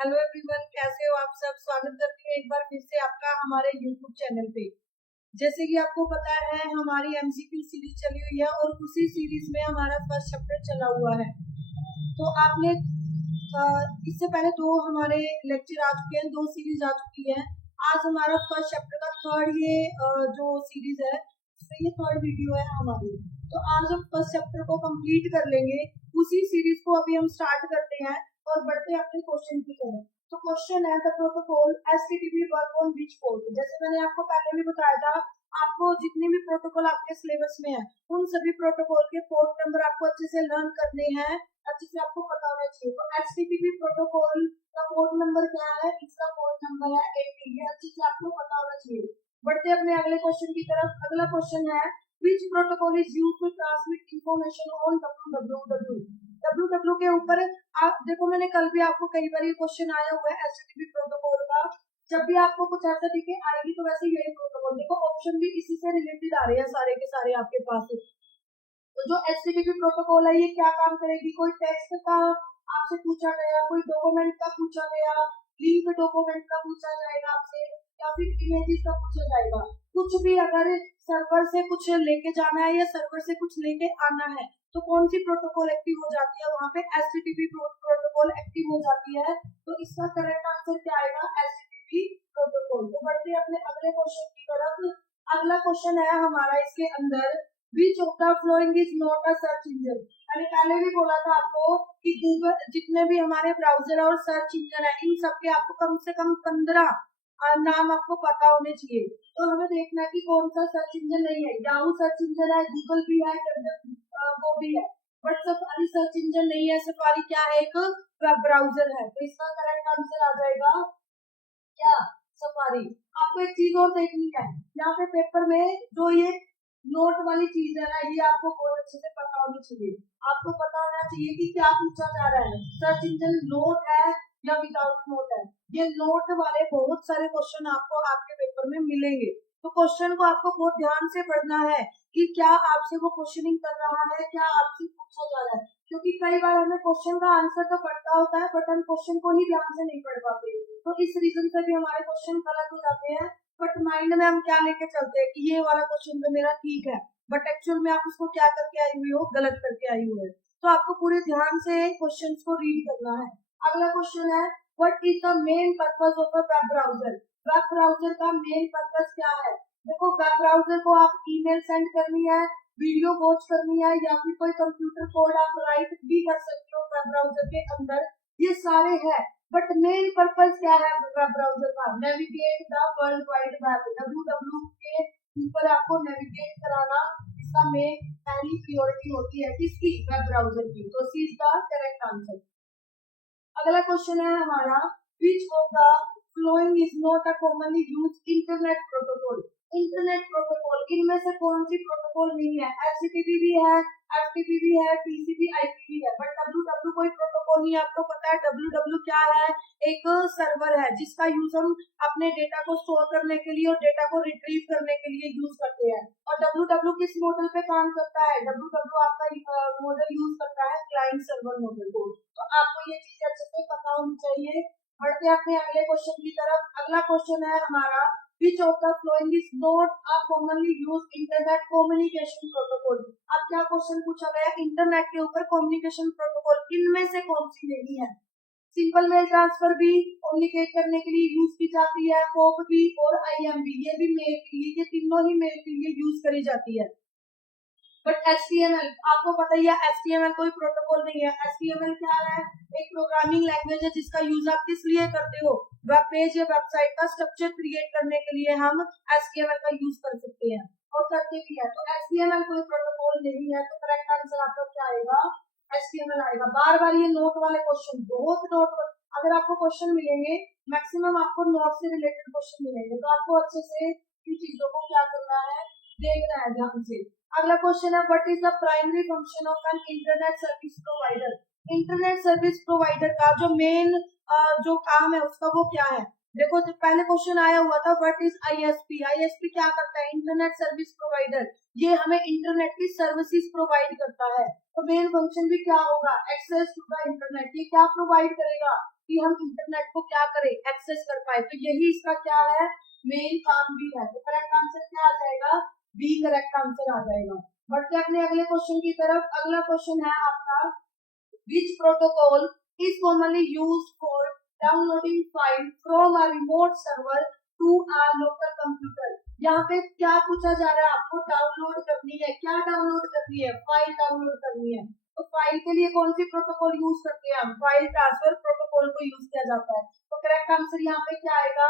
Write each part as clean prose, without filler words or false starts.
Hello everyone, कैसे हो आप सब। स्वागत करती हूँ एक बार फिर से आपका हमारे यूट्यूब चैनल पे। जैसे कि आपको पता है हमारी एमसीक्यू सीरीज चली हुई है और उसी सीरीज में हमारा फर्स्ट चैप्टर चला हुआ है। तो आपने इससे पहले दो हमारे लेक्चर आ चुके हैं, दो सीरीज आ चुकी है। आज हमारा फर्स्ट चैप्टर का थर्ड ये जो सीरीज है, तो ये थर्ड वीडियो है हमारी। तो आज हम फर्स्ट चैप्टर को कंप्लीट कर लेंगे। उसी सीरीज को अभी हम स्टार्ट करते हैं और बढ़ते हैं अपने क्वेश्चन की तरफ। तो क्वेश्चन है the protocol HTTP work on which port. जैसे मैंने आपको पहले भी बताया था, आपको जितने भी प्रोटोकॉल आपके सिलेबस में है उन सभी प्रोटोकॉल के पोर्ट नंबर आपको अच्छे से लर्न करने हैं, अच्छे से आपको पता होना चाहिए। तो एचटीटीपी प्रोटोकॉल का पोर्ट नंबर क्या है, इसका पोर्ट नंबर है 80। ये अच्छे से आपको पता होना चाहिए। बढ़ते अपने अगले क्वेश्चन की तरफ। अगला क्वेश्चन है which protocol is used to transmit information on www। www के ऊपर आप देखो, मैंने कल भी आपको कई बार ये क्वेश्चन आया हुआ है एचटीटीपी प्रोटोकॉल का। जब भी आपको कुछ ऐसा दिखे आएगी तो वैसे यही प्रोटोकॉल देखो, ऑप्शन भी इसी से रिलेटेड आ रहे हैं सारे के सारे आपके पास। तो जो एचटीटीपी प्रोटोकॉल है ये क्या काम करेगी, कोई टेक्स्ट का आपसे पूछा गया, कोई डॉक्यूमेंट का पूछा गया, लिंक डॉक्यूमेंट का पूछा जाएगा आपसे, या फिर इमेजेस का पूछा जाएगा। कुछ भी अगर सर्वर से कुछ लेके जाना है या सर्वर से कुछ लेके आना है तो कौन सी प्रोटोकॉल एक्टिव हो जाती है, वहां पे एचटीटीपी प्रोटोकॉल एक्टिव हो जाती है। तो इसका करेक्ट आंसर क्या आएगा, एचटीटीपी प्रोटोकॉल। तो बढ़ते अपने अगले क्वेश्चन की तरफ। अगला क्वेश्चन है हमारा इसके अंदर which of the following is not a search engine। मैंने पहले भी बोला था आपको कि गूगल जितने भी हमारे ब्राउजर और सर्च इंजन है इन सबके आपको कम से कम 15 नाम आपको पता होने चाहिए। तो हमें देखना है कि कौन सा सर्च इंजन नहीं है। याहू सर्च इंजन है, गूगल भी है, वो भी है, बट सफारी सर्च इंजन नहीं है। सफारी क्या है, एक वेब ब्राउजर है। तो इसका करेक्ट आंसर आ जाएगा क्या, सफारी। आपको एक चीज और देखनी है, यहाँ पे पेपर में जो ये नोट वाली चीज है ना, ये आपको बहुत अच्छे से पता होनी चाहिए। आपको पता होना चाहिए कि क्या पूछा जा रहा है, सर्च इंजन नोट है या विदाउट नोट है। ये नोट वाले बहुत सारे क्वेश्चन आपको आपके पेपर में मिलेंगे। तो क्वेश्चन को आपको बहुत ध्यान से पढ़ना है कि क्या आपसे वो क्वेश्चनिंग कर रहा है, क्या आपसे पूछा जा रहा है। क्योंकि कई बार हमें क्वेश्चन का आंसर तो पढ़ता होता है बट हम क्वेश्चन को ही ध्यान से नहीं पढ़ पाते। तो इस रीजन से भी हमारे क्वेश्चन गलत हो जाते हैं। बट माइंड में हम क्या लेके चलते हैं कि ये वाला क्वेश्चन तो मेरा ठीक है, बट एक्चुअल में आप उसको क्या करके आई हुई हो, गलत करके आई हुई है। तो आपको पूरे ध्यान से क्वेश्चंस को रीड करना है। अगला क्वेश्चन है what is the main purpose of a web browser. Web browser का मेन पर्पस क्या है। देखो, वेब ब्राउजर को आप ईमेल सेंड करनी है, वीडियो वॉच करनी है, या फिर कोई कंप्यूटर कोड आप राइट भी कर सकते हो वेब ब्राउजर के अंदर, ये सारे हैं। बट मेन पर्पस क्या है वेब ब्राउजर का, navigate the world wide web. www के ऊपर आपको नेविगेट कराना इसका मेन पहली प्रियोरिटी होती है, किसकी, वेब ब्राउजर की। तो सी इज द करेक्ट आंसर। अगला क्वेश्चन है हमारा which of the following is not a commonly used internet protocol। Internet protocol इनमें से कौन सी प्रोटोकॉल नहीं है। एचटीटीपी भी है, एफटीपी भी है, टीसीपी आईपी भी है, बट डब्ल्यूडब्ल्यू कोई प्रोटोकॉल नहीं है। आपको पता है डब्ल्यूडब्ल्यू क्या है, एक सर्वर है जिसका यूज हम अपने डेटा को स्टोर करने के लिए और डेटा को रिट्रीव करने के लिए यूज करते हैं। और डब्ल्यूडब्ल्यू किस मॉडल पे काम करता है, डब्ल्यूडब्ल्यू आपका मॉडल यूज करता है क्लाइंट सर्वर मॉडल को। तो आपको ये चीज अच्छे से पता होनी चाहिए। बढ़ते अपने अगले क्वेश्चन की तरफ। अगला क्वेश्चन है हमारा which of the following is not a commonly used internet communication protocol। अब क्या क्वेश्चन पूछा गया, इंटरनेट के ऊपर कम्युनिकेशन प्रोटोकॉल इनमें से कौन सी नहीं है। सिंपल मेल ट्रांसफर भी कम्युनिकेट करने के लिए यूज की जाती है, पोप भी और आईएम भी, ये भी मेल के लिए, ये तीनों ही मेल के लिए यूज करी जाती है। बट एचटीएमएल आपको पता ही है, एचटीएमएल कोई प्रोटोकॉल नहीं है। एचटीएमएल क्या है, एक प्रोग्रामिंग लैंग्वेज है जिसका यूज आप किस लिए करते हो, वेब पेज या वेबसाइट का स्ट्रक्चर क्रिएट करने के लिए हम एचटीएमएल का यूज कर सकते हैं और करते भी है। तो एचटीएमएल कोई प्रोटोकॉल नहीं है। तो करेक्ट आंसर आपका क्या आएगा, एचटीएमएल आएगा। बार बार ये नोट वाले क्वेश्चन, बहुत नोट, अगर आपको क्वेश्चन मिलेंगे मैक्सिमम आपको नोट से रिलेटेड क्वेश्चन मिलेंगे, तो आपको अच्छे से इन चीजों को क्या करना है, देखना है ध्यान से। अगला क्वेश्चन है what is the primary function of an internet service provider. Internet service provider का जो मेन जो काम है उसका वो क्या है। देखो, जो पहले क्वेश्चन आया हुआ था व्हाट इज आईएसपी। आईएसपी क्या करता है, इंटरनेट सर्विस प्रोवाइडर, ये हमें इंटरनेट की सर्विसेज प्रोवाइड करता है। तो मेन फंक्शन भी क्या होगा, एक्सेस टू द इंटरनेट। ये क्या प्रोवाइड करेगा, कि हम इंटरनेट को क्या करें, एक्सेस कर पाए। तो यही इसका क्या है, मेन काम भी है। तो करेक्ट आंसर क्या आ जाएगा, बी करेक्ट आंसर आ जाएगा। बढ़ते अपने अगले क्वेश्चन की तरफ। अगला क्वेश्चन है आपका, which protocol is commonly used for downloading file from a remote server to a local computer. यहाँ पे क्या पूछा जा रहा है, आपको डाउनलोड करनी है, क्या डाउनलोड करनी है, फाइल डाउनलोड करनी है। तो फाइल के लिए कौन सी प्रोटोकॉल यूज करते हैं हम, फाइल ट्रांसफर प्रोटोकॉल को यूज किया जाता है। तो करेक्ट आंसर यहाँ पे क्या आएगा,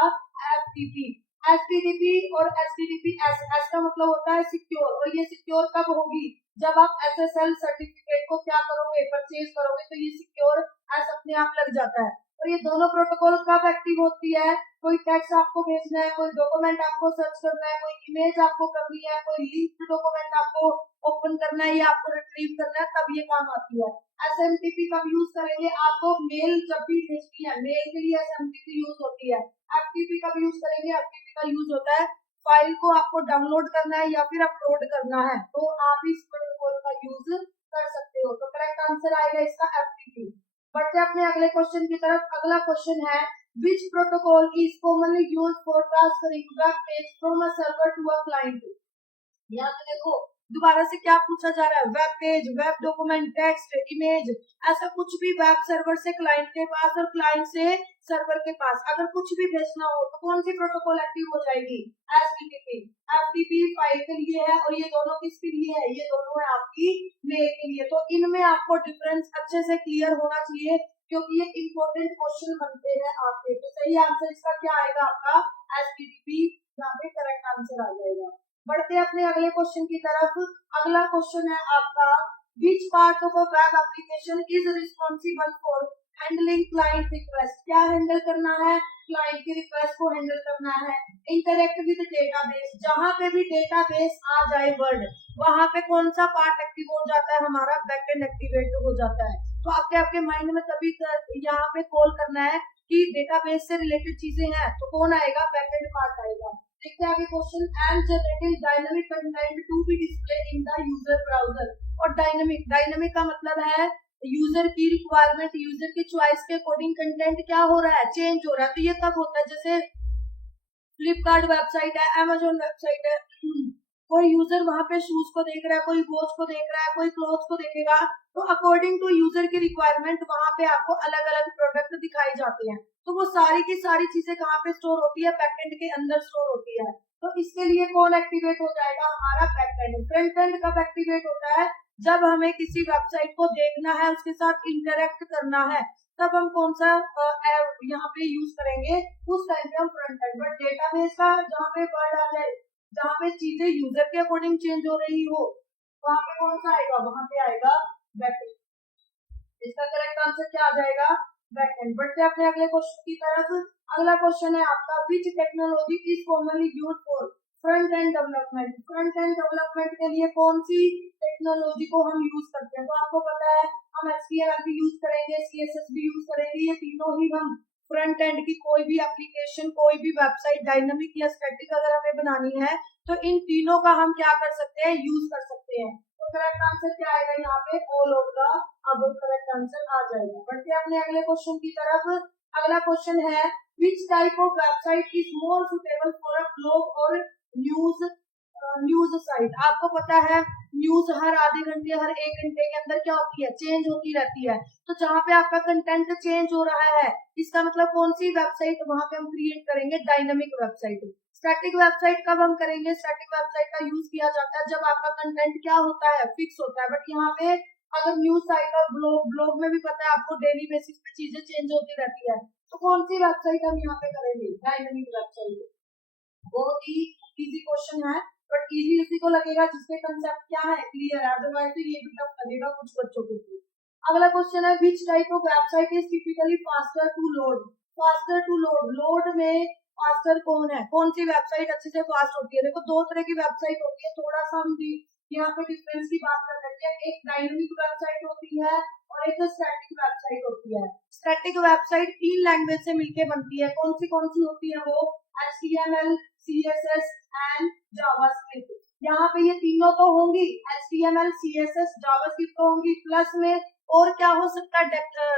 एफटीपी। एचटीटीपी और एचटीटीपी एस का मतलब होता है सिक्योर, और ये सिक्योर कब होगी, जब आप एसएसएल सर्टिफिकेट को क्या करोगे, परचेज करोगे, तो ये सिक्योर एस अपने आप लग जाता है। और ये दोनों प्रोटोकॉल कब एक्टिव होती है, कोई टेक्स्ट आपको भेजना है, कोई डॉक्यूमेंट आपको सर्च करना है, कोई इमेज आपको करनी है, कोई लिंक्ड डॉक्यूमेंट आपको ओपन करना है या आपको रिट्रीव करना है, तब ये काम आती है। एसएमटीपी कब यूज करेंगे, आपको मेल जब भी भेजनी है, मेल के लिए एसएमटीपी यूज होती है। एफटीपी कब यूज करेंगे, एफटीपी का यूज होता है फाइल को आपको डाउनलोड करना है या फिर अपलोड करना है, तो आप इस प्रोटोकॉल का यूज कर सकते हो। तो करेक्ट आंसर आएगा इसका एफटीपी। बढ़ते अपने अगले क्वेश्चन की तरफ। अगला क्वेश्चन है, which protocol is commonly used for transferring web page from a server to a client। यहाँ पे देखो दोबारा से क्या पूछा जा रहा है, web page, web document, text, image, ऐसा कुछ भी वेब सर्वर से क्लाइंट के पास और क्लाइंट से सर्वर के पास अगर कुछ भी भेजना हो तो कौन सी प्रोटोकॉल एक्टिव हो जाएगी, एचटीटीपी। एफटीपी फाइल के लिए है और ये दोनों किसके लिए है, ये दोनों है आपकी मेल के लिए। तो इनमें आपको डिफरेंस अच्छे से क्लियर होना चाहिए क्योंकि ये इंपॉर्टेंट क्वेश्चन बनते हैं आपके। तो सही आंसर इसका क्या आएगा, आपका एचटीटीपी, यहाँ पे करेक्ट आंसर आ जाएगा। बढ़ते अपने अगले क्वेश्चन की तरफ। अगला क्वेश्चन है आपका, which part of a web application is responsible for handling client request. क्या हैंडल करना है, क्लाइंट की रिक्वेस्ट को हैंडल करना है। इंटरेक्ट विद डेटाबेस, जहां पे भी डेटाबेस आ जाए वर्ड, वहां पे कौन सा पार्ट एक्टिव हो जाता है, हमारा बैकएंड एक्टिवेट हो जाता है। तो आपके माइंड में तभी यहाँ पे कॉल करना है कि डेटाबेस से रिलेटेड चीजें हैं तो कौन आएगा, बैकएंड पार्ट आएगा। देखते हैं आगे question, and generating dynamic content to be display in the user browser. और डायनामिक का मतलब है यूजर की रिक्वायरमेंट, यूजर की चॉइस के अकॉर्डिंग कंटेंट क्या हो रहा है, चेंज हो रहा है। तो ये कब होता है, जैसे फ्लिपकार्ट वेबसाइट है, अमेजोन वेबसाइट है, कोई यूजर वहां पे शूज को देख रहा है, कोई वॉच को देख रहा है, कोई क्लोथ को देखेगा, तो अकॉर्डिंग टू यूजर की रिक्वायरमेंट वहां पे आपको अलग अलग प्रोडक्ट दिखाई जाते हैं। तो वो सारी की सारी चीजें कहाँ पे स्टोर होती है, बैकएंड के अंदर स्टोर होती है। तो इसके लिए कौन एक्टिवेट हो जाएगा, हमारा बैकएंड। फ्रंट एंड कब एक्टिवेट होता है, जब हमें किसी वेबसाइट को देखना है, उसके साथ इंटरेक्ट करना है, तब हम कौन सा यहाँ पे यूज करेंगे, उस टाइम पे हम फ्रंट एंड। बट डेटाबेस का जहाँ पे वर्ड आ जाए, जहाँ पे चीजें यूजर के अकॉर्डिंग चेंज हो रही हो, वहां पे कौन सा आएगा, वहां पे आएगा बैकएंड। इसका करेक्ट आंसर क्या आ जाएगा, बैकएंड। बढ़ते अपने अगले क्वेश्चन की तरफ। अगला क्वेश्चन है आपका, विच technology is commonly used for front end development. Front end development के लिए कौन सी टेक्नोलॉजी को हम यूज करते हैं। तो आपको पता है हम HTML भी यूज करेंगे, CSS भी यूज करेंगे, ये तीनों ही हम फ्रंट एंड की कोई भी एप्लीकेशन, कोई भी वेबसाइट डायनामिक या स्टैटिक अगर हमें बनानी है तो इन तीनों का हम क्या कर सकते हैं, यूज कर सकते हैं। तो करेक्ट आंसर क्या आएगा, यहाँ पे all of the above correct answer आ जाएगा। बढ़ते अपने अगले क्वेश्चन की तरफ। अगला क्वेश्चन है, which type of website is more suitable for a blog और न्यूज साइट। आपको पता है न्यूज हर आधे घंटे, हर 1 घंटे के अंदर क्या होती है, चेंज होती रहती है। तो जहाँ पे आपका कंटेंट चेंज हो रहा है, इसका मतलब कौन सी वेबसाइट वहां पे हम क्रिएट करेंगे, डायनामिक वेबसाइट। स्टैटिक वेबसाइट कब हम करेंगे, स्टैटिक वेबसाइट का यूज किया जाता है जब आपका कंटेंट क्या होता है, फिक्स होता है। बट यहाँ पे अगर न्यूज साइट और ब्लॉग में भी पता है आपको डेली बेसिस पे चीजें चेंज होती रहती है, तो कौन सी वेबसाइट हम यहाँ पे करेंगे, डायनामिक वेबसाइट। बहुत ही इजी क्वेश्चन है, बट इजी उसी को लगेगा जिसके कंसेप्ट क्या है, क्लियर है, अदरवाइज तो ये भी टफ लगेगा कुछ बच्चों को। अगला क्वेश्चन है, which type of website is typically faster to load. Faster to load, load में फास्टर कौन है, कौन सी वेबसाइट अच्छे से फास्ट होती है। देखो 2 तरह की वेबसाइट होती है, थोड़ा सा हम यहाँ पे डिफरेंस की बात कर सकते हैं। एक डायनामिक वेबसाइट होती है और एक स्टैटिक वेबसाइट होती है। स्टैटिक वेबसाइट 3 लैंग्वेज से मिलके बनती है, कौन सी होती है वो, HTML, CSS एंड जावास्क्रिप्ट। यहाँ पे ये तीनों तो होंगी, HTML, CSS, जावास्क्रिप्ट तो होंगी, प्लस में और क्या हो सकता है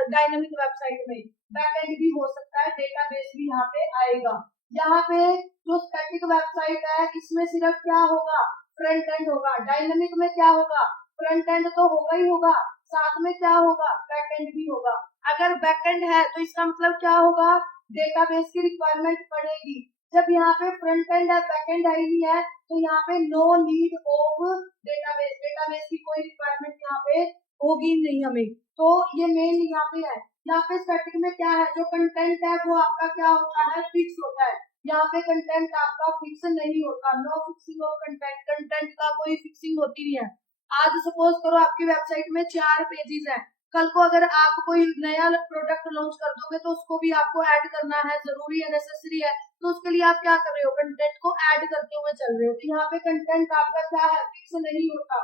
डायनेमिक वेबसाइट में? बैकएंड भी हो सकता है, डेटाबेस भी यहाँ पे आएगा। यहाँ पे जो स्टैटिक वेबसाइट है इसमें सिर्फ क्या होगा, फ्रंट एंड होगा। डायनेमिक में क्या होगा, फ्रंट एंड तो होगा ही होगा, साथ में क्या होगा, बैक एंड भी होगा। अगर बैक एंड है तो इसका मतलब क्या होगा, डेटाबेस की रिक्वायरमेंट पड़ेगी। जब यहाँ पे फ्रंट एंड है बैक एंड आई नहीं है तो यहाँ पे no need of database, database की कोई रिक्वायरमेंट यहाँ पे होगी नहीं हमें। तो ये मेन यहाँ पे है। यहाँ पे स्टैटिक में क्या है, जो कंटेंट है वो आपका क्या होता है, फिक्स होता है। यहाँ पे कंटेंट आपका फिक्स नहीं होता, no fixing of content, content का कोई फिक्सिंग होती नहीं है। आज सपोज करो आपकी वेबसाइट में 4 पेजेस हैं, कल को अगर आप कोई नया प्रोडक्ट लॉन्च कर दोगे तो उसको भी आपको ऐड करना है, जरूरी है, नेसेसरी है। तो उसके लिए आप क्या कर रहे हो, कंटेंट को ऐड करते हुए चल रहे हो। तो यहाँ पे कंटेंट आपका क्या है, फिक्स नहीं होता।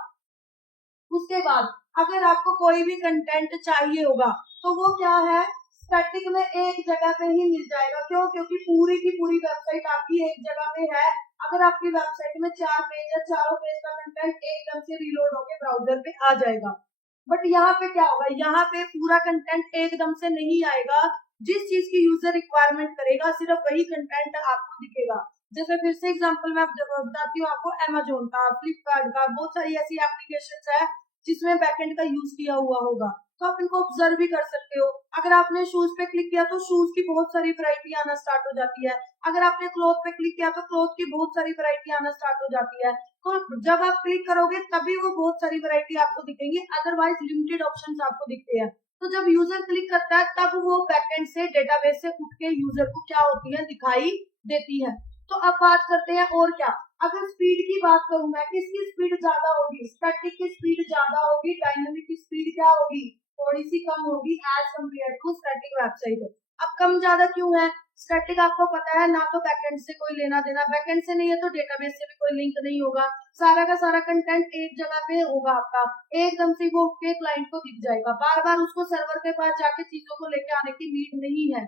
उसके बाद अगर आपको कोई भी कंटेंट चाहिए होगा तो वो क्या है, स्टैटिक में एक जगह पे ही मिल जाएगा। क्यों, क्योंकि पूरी की पूरी वेबसाइट आपकी एक जगह पे है। अगर आपकी वेबसाइट में 4 पेज है, चारों पेज का कंटेंट एकदम से रीलोड होकर ब्राउजर पे आ जाएगा। बट यहाँ पे क्या होगा, यहाँ पे पूरा कंटेंट एकदम से नहीं आएगा। जिस चीज की यूजर रिक्वायरमेंट करेगा सिर्फ वही कंटेंट आपको दिखेगा। जैसे फिर से एग्जांपल मैं बताती हूँ आपको, अमेजोन का, फ्लिपकार्ट का, बहुत सारी ऐसी एप्लीकेशंस है जिसमें बैकएंड का यूज किया हुआ होगा। तो आप इनको ऑब्जर्व भी कर सकते हो। अगर आपने शूज पे क्लिक किया तो शूज की बहुत सारी वैरायटी आना स्टार्ट हो जाती है। अगर आपने क्लॉथ पे क्लिक किया तो क्लॉथ की बहुत सारी वैरायटी आना स्टार्ट हो जाती है। तो जब आप क्लिक करोगे तभी वो बहुत सारी वैरायटी आपको दिखेंगी, अदरवाइज लिमिटेड ऑप्शंस आपको दिखते हैं। तो जब यूजर क्लिक करता है तब वो बैकएंड से, डेटाबेस से उठ के यूजर को क्या होती है, दिखाई देती है। तो अब बात करते हैं और क्या, अगर स्पीड की बात करूं मैं, किसकी स्पीड ज्यादा होगी, स्टैटिक की स्पीड ज्यादा होगी, डायनेमिक की स्पीड क्या होगी, थोड़ी सी कम होगी as compare to static website. अब कम ज्यादा क्यों है, स्टैटिक आपको पता है ना तो बैकएंड से कोई लेना देना, बैकएंड से नहीं है तो डेटाबेस से भी कोई लिंक नहीं होगा, सारा का सारा कंटेंट एक जगह पे होगा आपका, एकदम से वो के क्लाइंट को दिख जाएगा, बार बार उसको सर्वर के पास जाके चीजों को लेके आने की नीड नहीं है।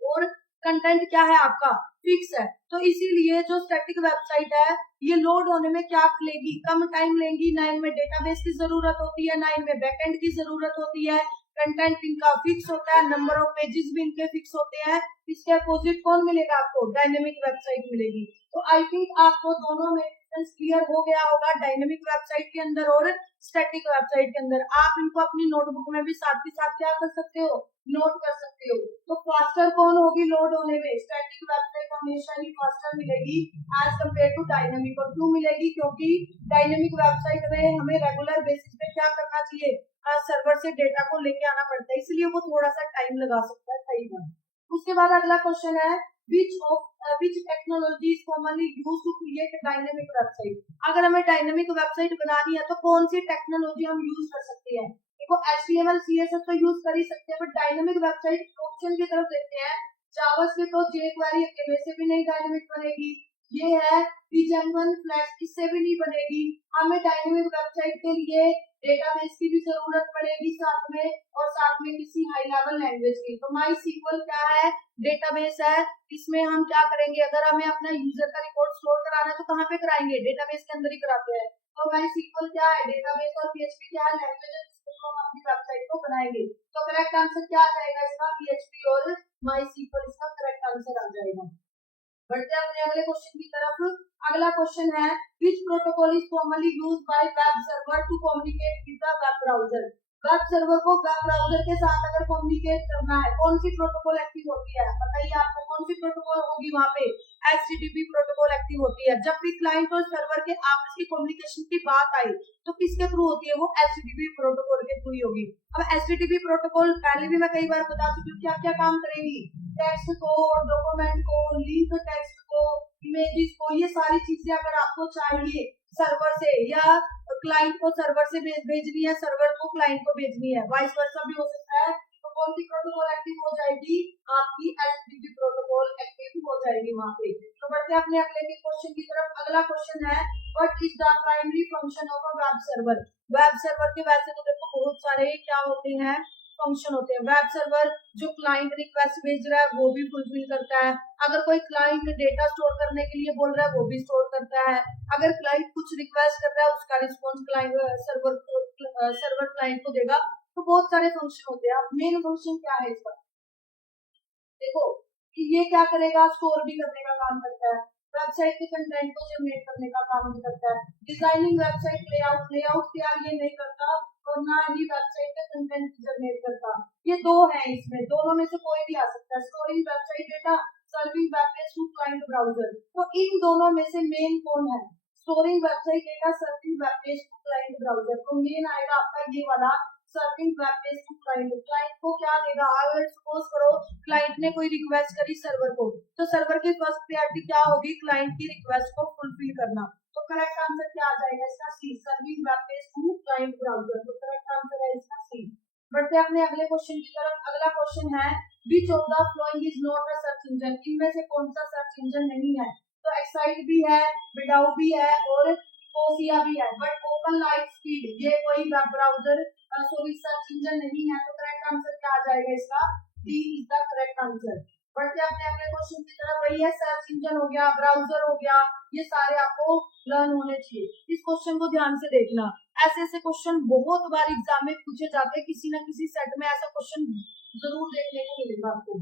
और कंटेंट क्या है आपका, फिक्स है। तो इसीलिए जो स्टैटिक वेबसाइट है ये लोड होने में क्या लेगी, कम टाइम लेंगी, ना इनमें डेटाबेस की जरूरत होती है, ना इनमें बैकएंड की जरूरत होती है। कंटेंट इनका फिक्स होता है, नंबर ऑफ पेजेस भी इनके फिक्स होते हैं। इसके अपोजिट कौन मिलेगा आपको, डायनेमिक वेबसाइट मिलेगी। तो आई थिंक आपको दोनों में डिफरेंस क्लियर हो गया होगा, डायनेमिक वेबसाइट के अंदर और स्टैटिक वेबसाइट के अंदर। आप इनको अपनी नोटबुक में भी साथ के साथ क्या कर सकते हो, नोट कर सकते हो। तो फास्टर कौन होगी लोड होने में, स्टैटिक वेबसाइट हमेशा ही फास्टर मिलेगी एज कम्पेयर टू डायनेमिक। और क्यों मिलेगी, क्योंकि डायनेमिक वेबसाइट में हमें रेगुलर बेसिस पे क्या करना चाहिए, सर्वर से डेटा को लेके आना पड़ता है, इसलिए वो थोड़ा सा टाइम लगा सकता है, सही बात। उसके बाद अगला क्वेश्चन है, which technology is commonly used to create a dynamic website। अगर हमें डायनेमिक वेबसाइट बनानी है तो कौन सी टेक्नोलॉजी हम यूज कर सकते हैं। देखो HTML CSS तो यूज कर ही सकते हैं, बट डायनेमिक वेबसाइट ऑप्शन की तरफ देखते हैं, जावास्क्रिप्ट और jQuery अकेले से भी नहीं डायनेमिक बनेगी, ये है pgenuine फ्लैश, इससे भी नहीं बनेगी। हमें डायनेमिक वेबसाइट के लिए डेटाबेस की भी जरूरत पड़ेगी साथ में, और साथ में किसी हाई लेवल लैंग्वेज की। तो MySQL क्या है, डेटाबेस है। इसमें हम क्या करेंगे, अगर हमें अपना यूजर का रिकॉर्ड स्टोर कराना है तो कहाँ पे कराएंगे, डेटाबेस के अंदर ही कराते हैं। तो MySQL क्या है, डेटाबेस, और PHP क्या है, लैंग्वेज जिसको हम अपनी वेबसाइट को बनाएंगे। तो करेक्ट आंसर क्या आ जाएगा इसका, PHP और MySQL इसका करेक्ट आंसर आ जाएगा। बढ़ते हैं अपने अगले क्वेश्चन की तरफ। अगला क्वेश्चन है, which protocol is commonly used by web server to communicate with the web browser। Web server को वेब ब्राउजर के साथ अगर कम्युनिकेट करना है, कौन सी प्रोटोकॉल एक्टिव होती है, बताइए आपको कौन सी प्रोटोकॉल होगी वहां पे, HTTP प्रोटोकॉल एक्टिव होती है। जब भी क्लाइंट और सर्वर के आपस की कम्युनिकेशन की बात आई तो किसके थ्रू होती है, वो HTTP प्रोटोकॉल के थ्रू ही होगी। अब HTTP प्रोटोकॉल पहले भी मैं कई बार बता चुकी हूँ क्या क्या काम करेगी, टेक्स्ट को, डॉक्यूमेंट को, लिंक टेक्स्ट को, इमेजेस को, ये सारी चीजें अगर आपको चाहिए सर्वर से, या क्लाइंट को सर्वर से भेजनी है, सर्वर को क्लाइंट को भेजनी है, वाइस वर्सा भी हो सकता है, तो कौन सी प्रोटोकॉल एक्टिव हो जाएगी, आपकी HTTP प्रोटोकॉल एक्टिव हो जाएगी वहां पे। तो बढ़ते हैं अपने अगले के क्वेश्चन की तरफ। अगला क्वेश्चन है, what is the primary function of a web server. Web server के वैसे तो देखो बहुत सारे क्या होते हैं, फंक्शन होते हैं। वेब सर्वर जो क्लाइंट रिक्वेस्ट भेज रहा है वो भी फुलफिल करता है, अगर कोई क्लाइंट डेटा स्टोर करने के लिए बोल रहा है वो भी स्टोर करता है, अगर क्लाइंट कुछ रिक्वेस्ट कर रहा है उसका रिस्पॉन्स क्लाइंट सर्वर क्लाइंट को देगा, तो बहुत सारे फंक्शन होते हैं। अब मेन फंक्शन क्या है इसका, देखो कि ये क्या करेगा, स्टोर भी करने का काम करता है, वेबसाइट के कंटेंट को जनरेट करने का काम भी करता है, डिजाइनिंग वेबसाइट लेआउट तैयार ये नहीं करता, और ना ही वेबसाइट का कंटेंट जनरेट करता। ये दो है, इसमें दोनों में से कोई भी आ सकता है, storing website data, serving web page to client browser. तो इन दोनों में से मेन कौन है, storing website data, serving web page to client browser. तो मेन आएगा आपका ये वाला serving web page to client. Client को क्या देगा, अगर सपोज करो क्लाइंट ने कोई रिक्वेस्ट करी सर्वर को, तो सर्वर की फर्स्ट प्रायोरिटी क्या होगी, क्लाइंट की रिक्वेस्ट को फुलफिल करना। तो करेक्ट आंसर क्या आ जाएगा इसका, C, serving web page to client browser. तो करेक्ट आंसर है इसका सी। बढ़ते अपने अगले क्वेश्चन की तरफ। अगला क्वेश्चन है, which of the following is not a search engine. इनमें से कौन सा सर्च इंजन नहीं है, तो एक्साइट भी है, बिडाउ भी है, और कोसिया भी है, बट ओपन लाइट स्पीड ये कोई web browser sorry search engine नहीं है। तो करेक्ट आंसर क्या आ जाएगा इसका, D is the correct answer. बढ़ते अपने अगले क्वेश्चन की तरफ। वही है, सर्च इंजन हो गया, ब्राउजर हो गया, ये सारे आपको लर्न होने चाहिए। इस क्वेश्चन को ध्यान से देखना, ऐसे ऐसे क्वेश्चन बहुत बार एग्जाम में पूछे जाते हैं, किसी ना किसी सेट में ऐसा क्वेश्चन जरूर देखने को मिलेगा आपको।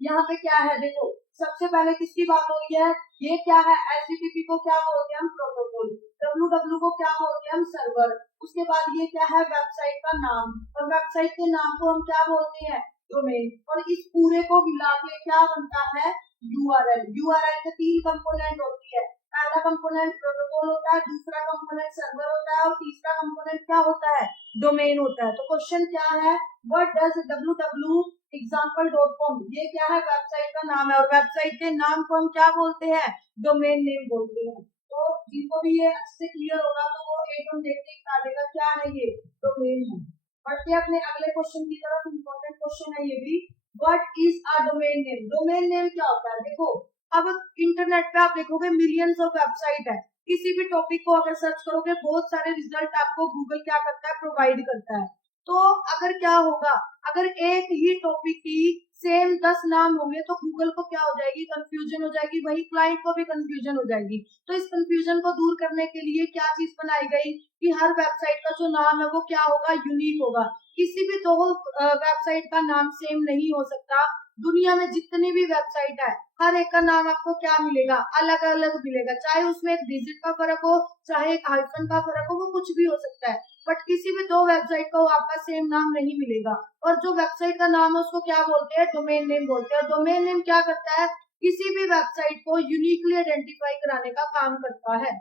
यहाँ पे क्या है देखो, सबसे पहले किसकी बात हो रही है, ये क्या है, एचटीटीपी को क्या बोलते हैं हम, प्रोटोकॉल, डब्ल्यूडब्ल्यू को क्या बोलते हैं हम, सर्वर। उसके बाद ये क्या है, वेबसाइट का नाम, और वेबसाइट के नाम को हम क्या बोलते हैं, डोमेन। और इस पूरे को मिला के क्या बनता है, यूआरएल। यूआरएल के तीन कंपोनेंट होती है, पहला कंपोनेंट प्रोटोकॉल होता है, दूसरा कंपोनेंट सर्वर होता है, और तीसरा कंपोनेंट क्या होता है, डोमेन होता है। तो क्वेश्चन क्या है, व्हाट डज www example.com, ये क्या है, वेबसाइट का नाम है, और वेबसाइट के नाम को हम क्या बोलते हैं, डोमेन नेम बोलते हैं। तो जिनको भी ये अच्छे से क्लियर होगा तो वो एकदम देखते ही बता देगा क्या है, ये डोमेन है। बढ़ते अपने अगले क्वेश्चन की तरफ, इंपॉर्टेंट क्वेश्चन है ये भी, what is a domain name. Domain name क्या होता है, देखो अब इंटरनेट पे आप देखोगे मिलियंस ऑफ वेबसाइट है, किसी भी टॉपिक को अगर सर्च करोगे बहुत सारे रिजल्ट आपको गूगल क्या करता है, प्रोवाइड करता है। तो अगर क्या होगा, अगर एक ही टॉपिक की सेम 10 नाम होंगे तो गूगल को क्या हो जाएगी, कंफ्यूजन हो जाएगी, वही क्लाइंट को भी कंफ्यूजन हो जाएगी। तो इस कंफ्यूजन को दूर करने के लिए क्या चीज बनाई गई कि हर वेबसाइट का जो नाम है वो क्या होगा, यूनिक होगा। किसी भी दो वेबसाइट का नाम सेम नहीं हो सकता। दुनिया में जितनी भी वेबसाइट है हर एक का नाम आपको क्या मिलेगा, अलग अलग मिलेगा, चाहे उसमें एक डिजिट का फर्क हो, चाहे एक हाइफन का फर्क हो, वो कुछ भी हो सकता है, बट किसी भी दो वेबसाइट का आपका सेम नाम नहीं मिलेगा। और जो वेबसाइट का नाम है उसको क्या बोलते हैं, डोमेन नेम बोलते हैं। और डोमेन नेम क्या करता है, किसी भी वेबसाइट को यूनिकली आइडेंटिफाई कराने का काम करता है।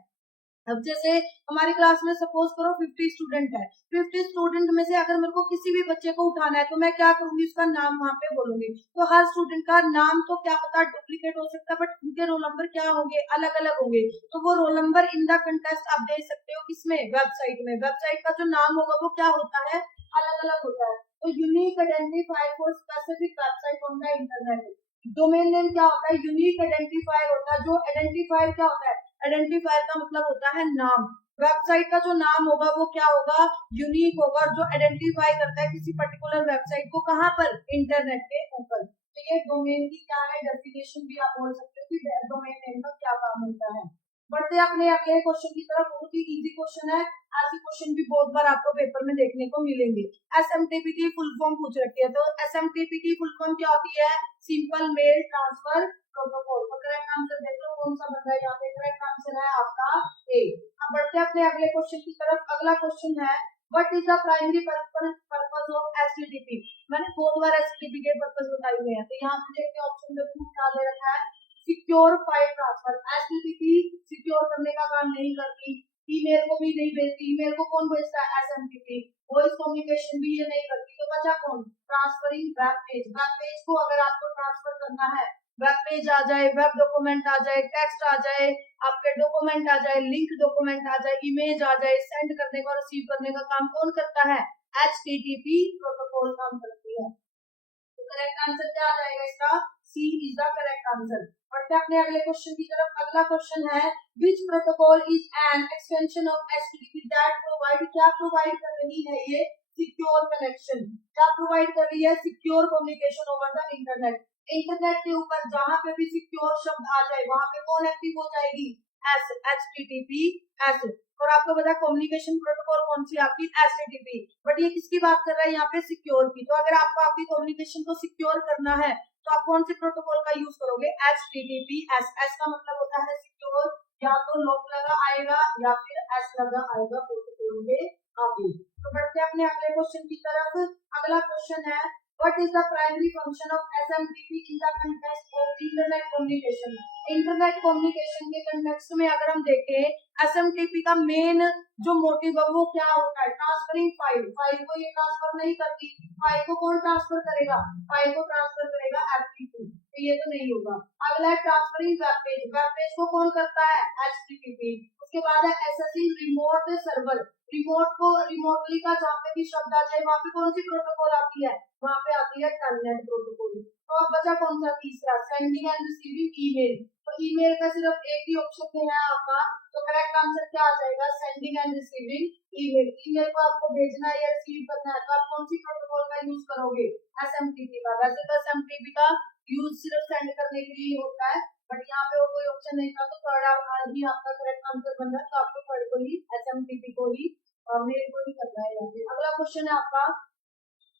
अब जैसे हमारी क्लास में सपोज करो 50 स्टूडेंट है, 50 स्टूडेंट में से अगर मेरे को किसी भी बच्चे को उठाना है तो मैं क्या करूंगी, उसका नाम वहां पे बोलूंगी। तो हर स्टूडेंट का नाम तो क्या पता डुप्लीकेट हो सकता है, बट उनके रोल नंबर क्या होंगे, अलग अलग होंगे। तो वो roll number in the contest आप दे सकते हो, किसमें, वेबसाइट में। वेबसाइट का जो नाम होगा वो क्या होता है, अलग अलग होता है। तो unique identifier for specific website on the internet. Domain name क्या होता है, यूनिक आइडेंटिफायर होता है। जो आइडेंटिफायर क्या होता है, आइडेंटिफायर का मतलब होता है नाम। वेबसाइट का जो नाम होगा वो क्या होगा, यूनिक होगा, जो आइडेंटिफाई करता है किसी पर्टिकुलर वेबसाइट को, कहाँ पर, इंटरनेट के ऊपर। तो ये डोमेन की क्या है, डेफिनेशन भी आप बोल सकते हो कि डोमेन नेम का क्या काम होता है। बढ़ते अपने अगले क्वेश्चन की तरफ। बहुत ही इजी क्वेश्चन है, ऐसे क्वेश्चन भी बहुत बार आपको पेपर में देखने को मिलेंगे। एसएमटीपी की फुल फॉर्म पूछ रखी है, तो एसएमटीपी की फुल फॉर्म क्या होती है, सिंपल मेल ट्रांसफर प्रोटोकॉल। तो करेक्ट आंसर देख लो कौन सा बन रहा है यहाँ पे, करेक्ट आंसर है आपका ए। अब बढ़ते अपने अगले क्वेश्चन की तरफ। अगला क्वेश्चन है, what is the primary purpose of HTTP. मैंने बहुत बार एचटीटीपी के पर्पस बताए हुए हैं, तो यहाँ पे देखते हैं ऑप्शन में क्या दे रखा है, secure file transfer. HTTP secure करने का काम नहीं करती, ईमेल को भी नहीं भेजती, ईमेल को कौन भेजता है, एसएमटीपी। वॉइस कम्युनिकेशन भी ये नहीं करती, तो बचा कौन, transferring web page. Web page को अगर आपको ट्रांसफर करना है, वेब पेज आ जाए, वेब डॉक्यूमेंट आ जाए, टेक्स्ट आ जाए, आपके डॉक्यूमेंट आ जाए, लिंक डॉक्यूमेंट आ जाए, इमेज आ जाए, सेंड करने का, रिसीव करने का काम कौन करता है, एचटीटीपी प्रोटोकॉल काम करती है। तो करेक्ट आंसर क्या आ जाएगा इसका, सी इज द करेक्ट आंसर। बढ़ते अपने अगले क्वेश्चन की तरफ। अगला क्वेश्चन है, which protocol is an extension of HTTP that provide, क्या प्रोवाइड कर रही है ये, सिक्योर कनेक्शन। क्या प्रोवाइड कर रही है, secure communication over the internet. Internet के ऊपर जहां पे भी सिक्योर शब्द आ जाए वहां पे कौन एक्टिव हो जाएगी, एस, HTTPS। और आपको पता है कम्युनिकेशन प्रोटोकॉल कौन सी आपकी HTTP। बट ये किसकी बात कर रहा है यहाँ पे, सिक्योर की। तो अगर आपको आपकी कम्युनिकेशन को सिक्योर करना है तो आप कौन से प्रोटोकॉल का यूज करोगे, HTTPS। एस का मतलब होता है सिक्योर, या तो लॉक लगा आएगा या फिर एस लगा आएगा प्रोटोकॉल में आपकी। तो बढ़ते अपने अगले क्वेश्चन की तरफ। अगला क्वेश्चन है, what is the primary function of SMTP in the context of internet communication. Internet communication के कंटेक्स्ट में अगर हम देखें, SMTP का मेन जो मोटिव है वो क्या होता है, ट्रांसफरिंग फाइल। फाइल को ये ट्रांसफर नहीं करती, फाइल को कौन ट्रांसफर करेगा, फाइल को ट्रांसफर करेगा FTP। तो ये तो नहीं होगा। अगला है transferring web page. Web page को कौन करता है, HTTP। उसके बाद है एसएससी रिमोट सर्वर। रिमोट को रिमोटली का जहाँ पे भी शब्द आ जाए वहाँ पे कौन सी प्रोटोकॉल आती है, वहाँ पे आती है टेलनेट प्रोटोकॉल। तो अब बचा कौन सा, तीसरा, सेंडिंग एंड रिसीविंग ईमेल। तो ईमेल का सिर्फ एक ही ऑप्शन में है आपका, तो करेक्ट आंसर क्या आ जाएगा, sending end receiving email. Email को आपको भेजना है या रिसीव करना है तो आप कौन सी प्रोटोकॉल का यूज करोगे, SMTP का। वैसे तो SMTP का यूज सिर्फ सेंड करने के लिए होता है, बट यहाँ पे वो कोई ऑप्शन नहीं था तो थर्ड ही आपका करेक्ट आंसर बन रहा है। तो आपको थर्ड को ही, SMTP को ही, मेल को ही करना है यहाँ पे। अगला क्वेश्चन है आपका,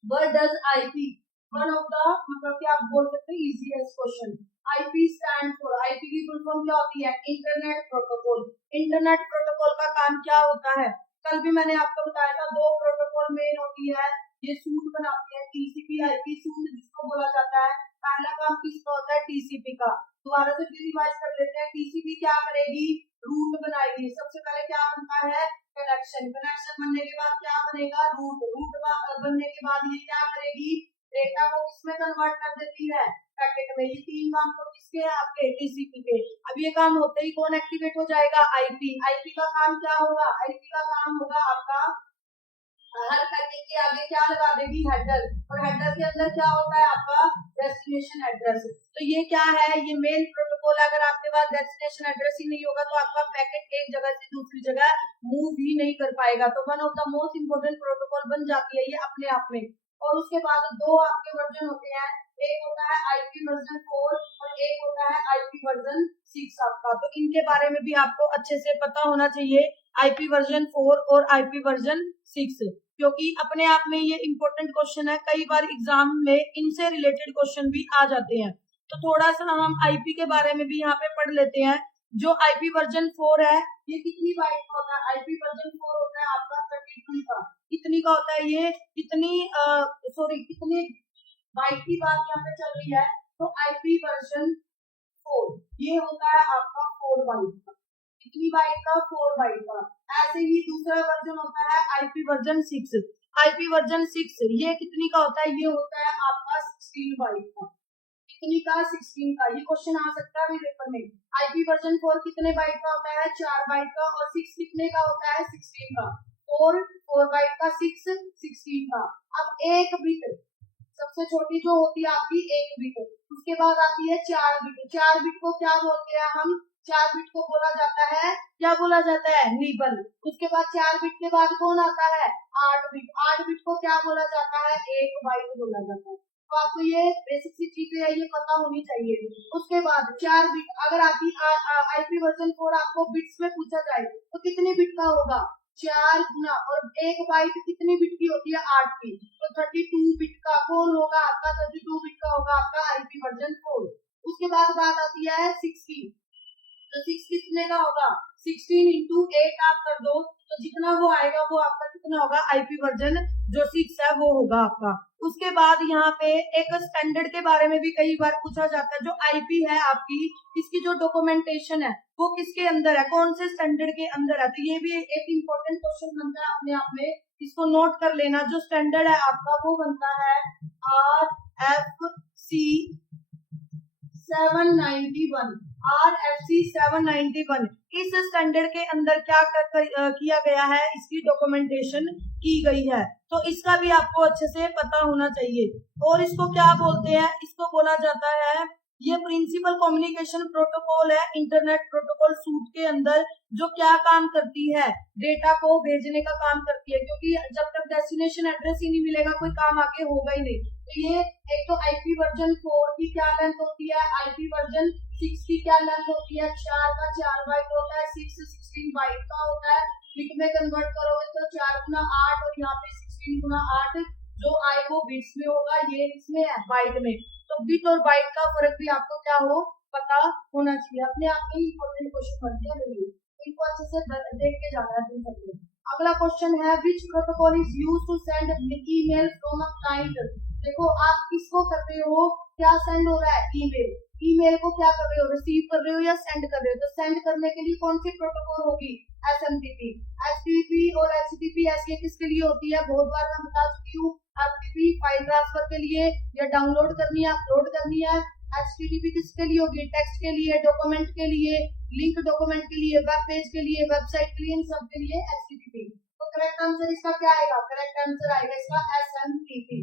what does IP, one of the, मतलब कि आप बोल सकते हैं easiest question. IP stand for, IP की फुल फॉर्म क्या होती है, इंटरनेट प्रोटोकॉल। इंटरनेट प्रोटोकॉल का काम क्या होता है, कल भी मैंने आपको बताया था, दो प्रोटोकॉल मेन होती है, ये सूट बनाती है, TCP IP सूट जिसको बोला जाता है। पहला काम किसका होता है, TCP का। दोबारा से फिर रिवाइज कर लेते हैं। TCP क्या करेगी, रूट बनाएगी। सबसे पहले क्या बनता है, कनेक्शन। कनेक्शन बनने के बाद क्या बनेगा, रूट। रूट बनने के बाद ये क्या करेगी, डेटा को किसमें कन्वर्ट कर देती है, पैकेट में। ये तीन काम तो किसके हैं, आपके TCP के। अब ये काम होते ही कौन एक्टिवेट हो जाएगा, IP। IP का काम क्या होगा, IP का काम होगा आपका, हर पैकेट के आगे क्या लगा देगी, हेडर। और हेडर के अंदर क्या होता है आपका, डेस्टिनेशन एड्रेस। तो ये क्या है, ये मेन प्रोटोकॉल। अगर आपके पास डेस्टिनेशन एड्रेस ही नहीं होगा तो आपका पैकेट एक जगह से दूसरी जगह मूव ही नहीं कर पाएगा। तो one of the most important protocol बन जाती है ये अपने आप में। और उसके बाद दो आपके वर्जन होते हैं, एक होता है IP वर्जन 4 और एक होता है IP वर्जन 6 आपका। तो इनके बारे में भी आपको अच्छे से पता होना चाहिए, IP वर्जन 4 और IP वर्जन 6, क्योंकि अपने आप में ये इंपॉर्टेंट क्वेश्चन है। कई बार एग्जाम में इनसे रिलेटेड क्वेश्चन भी आ जाते हैं। तो थोड़ा सा हम IP के बारे में भी यहाँ पे पढ़ लेते हैं। जो IP वर्जन 4 है ये कितनी बाइट का होता है, IP वर्जन 4 होता है आपका 32 का। कितनी का होता है ये, कितनी बाइट की बात यहाँ पे चल रही है। तो IP वर्जन 4 ये होता है आपका 4 बाइट का। कितनी बाइट का, 4 बाइट का। ऐसे ही दूसरा वर्जन होता है IP वर्जन 6। IP वर्जन 6 ये कितनी का होता है, ये होता है आपका 16 बाइट का। कितनी का, 16 का। ये क्वेश्चन आ सकता है पेपर में। IP वर्जन 4 कितने बाइट का होता है, 4 बाइट का। और 6 कितने का होता है, 16 का। 4 बाइट का, 6 16 का। अब एक बिट, सबसे छोटी जो होती है आपकी एक बिट, उसके बाद आती है 4 बिट। 4 बिट को क्या बोलते हैं हम, 4 बिट को बोला जाता है, क्या बोला जाता है, निबल। उसके बाद 4 बिट के बाद कौन आता है, 8 बिट। 8 बिट को क्या बोला जाता है, 1 बाइट बोला जाता है। तो आपको ये बेसिक सी चीजें है, ये पता होनी चाहिए। उसके बाद 4 बिट, अगर आपकी IP वर्जन 4 आपको बिट्स में पूछा जाए तो कितनी बिट का होगा, 4 गुना। और एक बाइट कितनी बिट की होती है, 8 की। तो 32 बिट का कौन होगा आपका, 32 बिट का होगा आपका IP वर्जन 4। उसके बाद बात आती है 6 की। तो 6 कितने का होगा, 16 इंटू 8 आप कर दो तो जितना वो आएगा वो आपका कितना होगा, IP वर्जन जो 6 है वो होगा आपका। उसके बाद यहाँ पे एक स्टैंडर्ड के बारे में भी कई बार पूछा जाता है। जो IP है आपकी, इसकी जो डॉक्यूमेंटेशन है वो किसके अंदर है, कौन से स्टैंडर्ड के अंदर है। तो ये भी एक इम्पोर्टेंट क्वेश्चन बनता है अपने आप में, इसको नोट कर लेना। जो स्टैंडर्ड है आपका वो बनता है RFC 791। RFC 791 इस स्टैंडर्ड के अंदर क्या किया गया है, इसकी डॉक्यूमेंटेशन की गई है। तो इसका भी आपको अच्छे से पता होना चाहिए। और इसको क्या बोलते हैं, इसको बोला जाता है, ये प्रिंसिपल कम्युनिकेशन प्रोटोकॉल है इंटरनेट प्रोटोकॉल सूट के अंदर। जो क्या काम करती है, डेटा को भेजने का काम करती है, क्योंकि जब तक डेस्टिनेशन एड्रेस ही नहीं मिलेगा कोई काम आगे होगा ही नहीं। तो ये एक तो IP वर्जन 4 की क्या लेंथ होती है, IP वर्जन 6 की क्या लेंथ होती है, 4 का 4 बाइट होता 6 16 बाइट का होता है। बिट में कन्वर्ट करोगे तो 4 गुना 8 और यहाँ पे 16 गुना 8 जो आए वो बिट्स में होगा, ये इसमें है बाइट में। तो बिट और बाइट का फर्क भी आपको क्या हो पता होना चाहिए। अपने आप में इंपॉर्टेंट क्वेश्चन बनते हैं, इनको अच्छे से देख के जाना है तुम सबको। अगला क्वेश्चन है which protocol is used to send email from a client. देखो आप किसको कर रहे हो, क्या सेंड हो रहा है, ईमेल। ईमेल को क्या कर रहे हो, रिसीव कर रहे हो या सेंड कर रहे हो। तो सेंड करने के लिए कौन सी प्रोटोकॉल होगी, एसएमटीपी। एचटीटीपी और एचटीटीपीएस ये किसके लिए होती है, बहुत बार मैं बता चुकी हूँ। एचटीटीपी फाइल ट्रांसफर के लिए या डाउनलोड करनी है, अपलोड करनी है। एचटीटीपी किसके लिए होगी, टेक्स्ट के लिए, डॉक्यूमेंट के लिए, लिंक डॉक्यूमेंट के लिए, वेब पेज के लिए, वेबसाइट के लिए, इन सब के लिए एचटीटीपी। तो करेक्ट आंसर इसका क्या आएगा, करेक्ट आंसर आएगा इसका एसएमटीपी।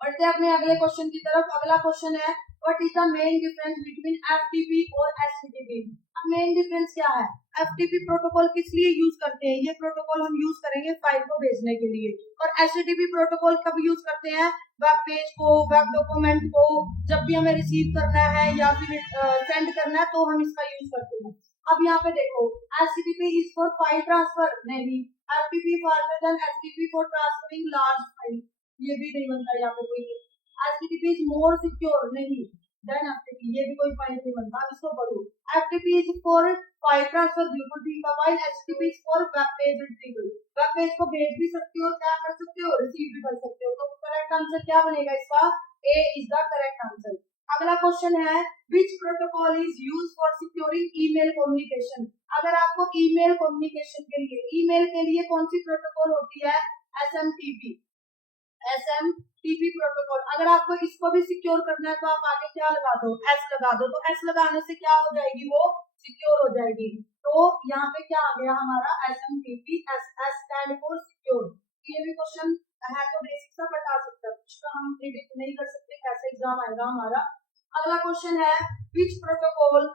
बढ़ते हैं अपने अगले क्वेश्चन की तरफ। अगला क्वेश्चन है what is the main difference between FTP और एचटीटीपी। अब मेन डिफरेंस क्या है, एफटीपी प्रोटोकॉल किस लिए यूज करते हैं, ये प्रोटोकॉल हम यूज करेंगे फाइल को भेजने के लिए। और एचटीटीपी प्रोटोकॉल कब यूज करते हैं, वेब पेज को, वेब डॉक्यूमेंट को जब भी हमें रिसीव करना है या फिर सेंड करना है तो हम इसका यूज करते हैं। अब यहाँ पे देखो HTTP is for file transfer, नहीं। FTP faster than HTTP for transferring large file, ये भी नहीं बनता यहाँ पे कोई। एचटीटीपी इज मोर सिक्योर, नहीं। देन एफटीपी, ये भी कोई पॉइंट नहीं बनता, इसको पढ़ो। FTP is for file transfer, बिल्कुल ठीक है। While HTTP is for web page retrieval, web page को भेज भी सकते हो, क्या कर सकते हो, रिसीव भी कर सकते हो। तो करेक्ट आंसर क्या बनेगा इसका, ए इज द करेक्ट आंसर। अगला क्वेश्चन है which protocol is used for securing email communication. अगर आपको ईमेल कम्युनिकेशन के लिए, ईमेल के लिए कौन सी प्रोटोकॉल होती है, एसएमटीपी, एसएमटीपी प्रोटोकॉल। अगर आपको इसको भी सिक्योर करना है तो आप आगे क्या लगा दो, एस लगा दो। तो एस लगाने से क्या हो जाएगी, वो सिक्योर हो जाएगी। तो यहाँ पे क्या आ गया हमारा SMTP, S stand for secure. ये भी क्वेश्चन है तो बेसिक सा बता सकते हैं, कुछ का हम प्रिडिक्ट नहीं कर सकते कैसे एग्जाम आएगा हमारा। अगला क्वेश्चन है which protocol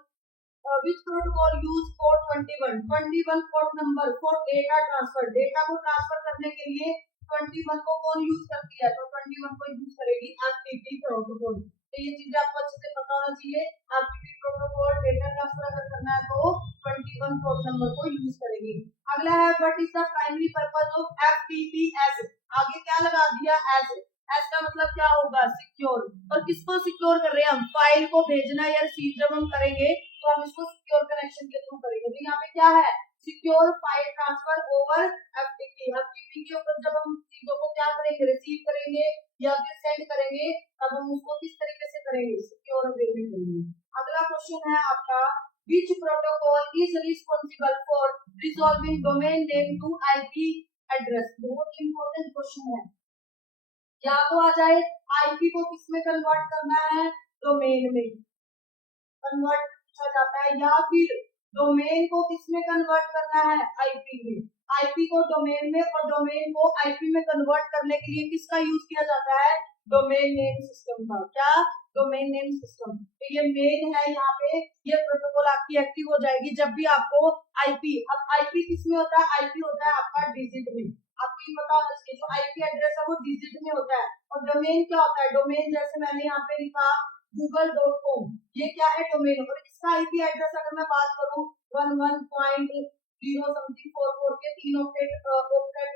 use for 21 port number for data transfer. Data को ट्रांसफर करने के लिए 21 को कौन यूज करती है, तो 21 को यूज करेगी एफटीपी प्रोटोकॉल। तो ये चीजें आपको अच्छे से पता होना चाहिए। एफटीपी प्रोटोकॉल डेटा ट्रांसफर अगर करना है तो 21 पोर्ट नंबर को यूज करेगी। अगला है what is the primary purpose of FTPS. आगे क्या लगा दिया, एस। एस का मतलब क्या होगा, सिक्योर। और किसको सिक्योर कर रहे हैं हम, फाइल को भेजना या रिसीव जब हम करेंगे तो हम इसको सिक्योर कनेक्शन के थ्रू करेंगे। तो यहाँ पे क्या है, secure file transfer over FTP. FTP के ऊपर जब हम चीजों को क्या करेंगे, रिसीव करेंगे या फिर सेंड करेंगे, तब हम उसको किस तरीके से करेंगे, सिक्योर वे में करेंगे। अगला क्वेश्चन है आपका which protocol is responsible for resolving domain name to IP address. बहुत इंपॉर्टेंट क्वेश्चन है। या तो आ जाए आईपी को किसमें कन्वर्ट करना है, डोमेन में कन्वर्ट किया जाता है, या फिर डोमेन को किसमें कन्वर्ट करना है, आईपी में। आईपी को डोमेन में और डोमेन को आईपी में कन्वर्ट करने के लिए किसका यूज किया जाता है, डोमेन नेम सिस्टम का। क्या, डोमेन नेम सिस्टम। तो ये मेन है यहाँ पे, ये प्रोटोकॉल आपकी एक्टिव हो जाएगी जब भी आपको आईपी। अब आईपी किसमें होता है, आईपी होता है आपका डिजिट में। आपको पता होना चाहिए जो आईपी एड्रेस है वो डिजिट में होता है। और डोमेन क्या होता है, डोमेन जैसे मैंने यहाँ पे लिखा google.com, ये क्या है, डोमेन। और इसका आईपी एड्रेस अगर मैं बात करूँ 11.0 समथिंग 44 के 3 ऑक्टेट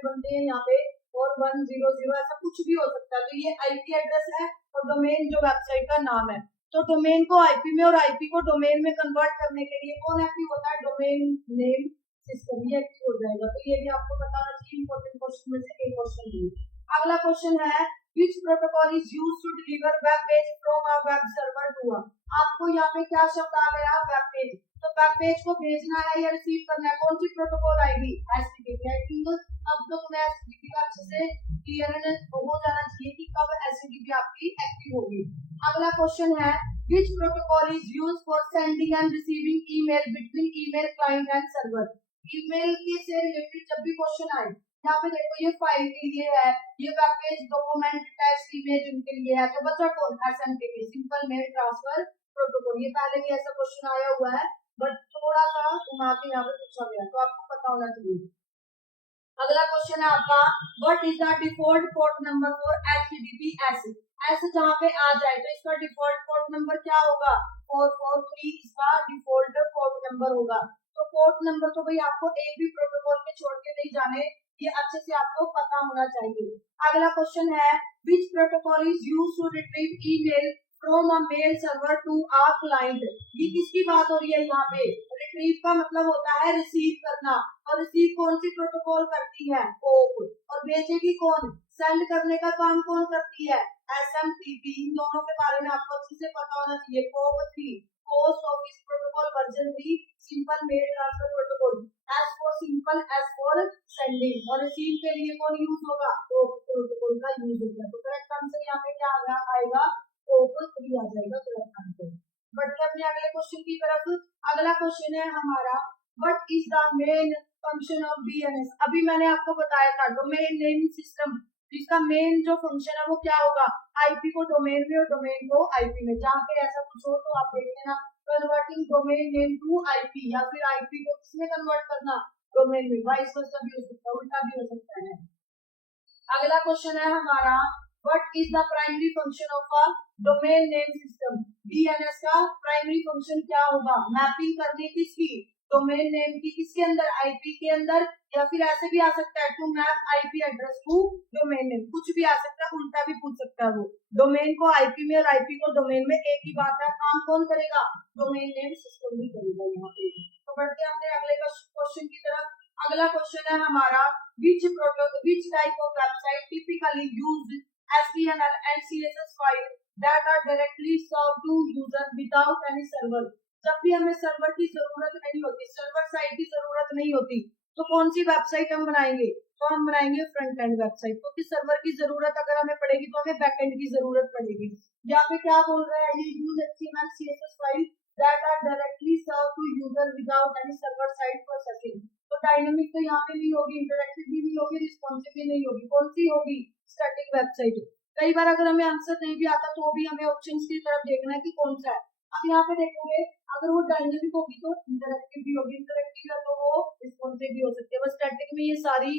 बनते हैं यहाँ पे, और 100 ऐसा कुछ भी हो सकता है। तो ये आईपी एड्रेस है और डोमेन जो वेबसाइट का नाम है। तो डोमेन को आईपी में और आईपी को डोमेन में कन्वर्ट करने के लिए कौन एक्टिव होता है, डोमेन नेम सिस्टम, ये एक्टिव हो जाएगा। तो ये भी आपको बताना चाहिए, इंपॉर्टेंट क्वेश्चन में से एक क्वेश्चन है। अगला क्वेश्चन है which protocol is used to deliver web page from a web server to a। आपको यहाँ पे क्या शब्द आ गया, वेब पेज। तो वेब पेज को भेजना है या रिसीव करना है, कौन सी प्रोटोकॉल आएगी, एचटीटीपी। आई थिंक अब तो तुम्हें एचटीटीपी का अच्छे से क्लियर हो जाना चाहिए कि कब एचटीटीपी आपकी एक्टिव होगी। अगला क्वेश्चन है which protocol is used for sending and receiving email between email client and server। Email के से रिलेटेड जब भी क्वेश्चन आए, यहाँ पे देखो ये फाइल के लिए है, ये web page, document, text, image उनके लिए है। तो बचा कौन, SMTP, simple mail transfer protocol. ये पहले भी ऐसा क्वेश्चन आया हुआ है बट थोड़ा सा घुमा के यहाँ पे पूछा गया, तो आपको पता होना चाहिए। अगला क्वेश्चन है आपका what is the default port number for HTTPS. S जहाँ पे आ जाए तो इसका डिफॉल्ट पोर्ट नंबर क्या होगा, 443 इसका डिफॉल्ट पोर्ट नंबर होगा। तो फोर्थ नंबर तो भाई आपको एक भी प्रोटोकॉल के छोड़ के नहीं जाने, ये अच्छे से आपको पता होना चाहिए। अगला क्वेश्चन है which protocol is used to retrieve email from a mail server to a client. ये किसकी बात हो रही है यहाँ पे? रिट्रीव का मतलब होता है रिसीव करना, और रिसीव कौन सी प्रोटोकॉल करती है? ओप। और भेजेगी कौन? सेंड करने का काम कौन करती है? एसएमटीपी। इन दोनों के बारे में आपको अच्छे से पता होना चाहिए। POP 3 post office protocol version 3 simple mail transfer protocol. S for simple, S for sending. और रिसीव के लिए कौन यूज होगा? कोप प्रोटोकॉल का यूज होगा। तो करेक्ट आंसर यहाँ पे क्या आएगा? कोप 3 आ जाएगा करेक्ट आंसर। बढ़ते अपने अगले क्वेश्चन की तरफ। अगला क्वेश्चन है हमारा what is the main function of DNS. अभी मैंने आपको बताया था डोमेन नेमिंग सिस्टम, इसका मेन जो फंक्शन है वो क्या होगा? आईपी को डोमेन में और डोमेन को आईपी में। जहाँ पे ऐसा कुछ हो तो आप देख लेना, converting domain name to IP, या फिर आईपी को किसमें कन्वर्ट करना? डोमेन में। वाइस वर्सा भी हो सकता है, उल्टा भी हो सकता है। अगला क्वेश्चन है हमारा what is the primary function of a domain name system. DNS का प्राइमरी फंक्शन क्या होगा? मैपिंग करनी किसकी? डोमेन नेम की। किसके अंदर? आईपी के अंदर। या फिर ऐसे भी आ सकता है to map IP address to domain name, कुछ भी आ सकता है, उल्टा भी पूछ सकता है वो। डोमेन को आईपी में और आईपी को डोमेन में, एक ही बात है। काम कौन करेगा? डोमेन नेम सिस्टम भी करेगा यहाँ पे। तो बढ़ते हैं अगले क्वेश्चन की तरफ। अगला क्वेश्चन है हमारा which type of website typically use HTML and CSS file that are directly served to user without any server। जब भी हमें सर्वर की जरूरत नहीं होती, सर्वर साइड की जरूरत नहीं होती, तो कौन सी वेबसाइट हम बनाएंगे? तो हम बनाएंगे फ्रंट एंड वेबसाइट। क्योंकि सर्वर की जरूरत अगर हमें पड़ेगी तो हमें बैक एंड की जरूरत पड़ेगी। यहाँ पे क्या बोल रहे हैं? ये use HTML CSS file that are directly served to user without any server side processing। तो डायनेमिक तो यहाँ पे नहीं होगी, इंटरैक्टिव भी नहीं होगी, रिस्पॉन्सिव भी नहीं होगी। कौन सी होगी? Static website. कई बार अगर हमें आंसर नहीं भी आता तो भी हमें ऑप्शंस की तरफ देखना है कि कौन सा है। अब यहाँ पे देखोगे अगर वो डायनेमिक होगी तो इंटरैक्टिव भी होगी, इंटरैक्टिव है तो वो रिस्पॉन्सिव भी हो सकती है। बस स्टैटिक में ये सारी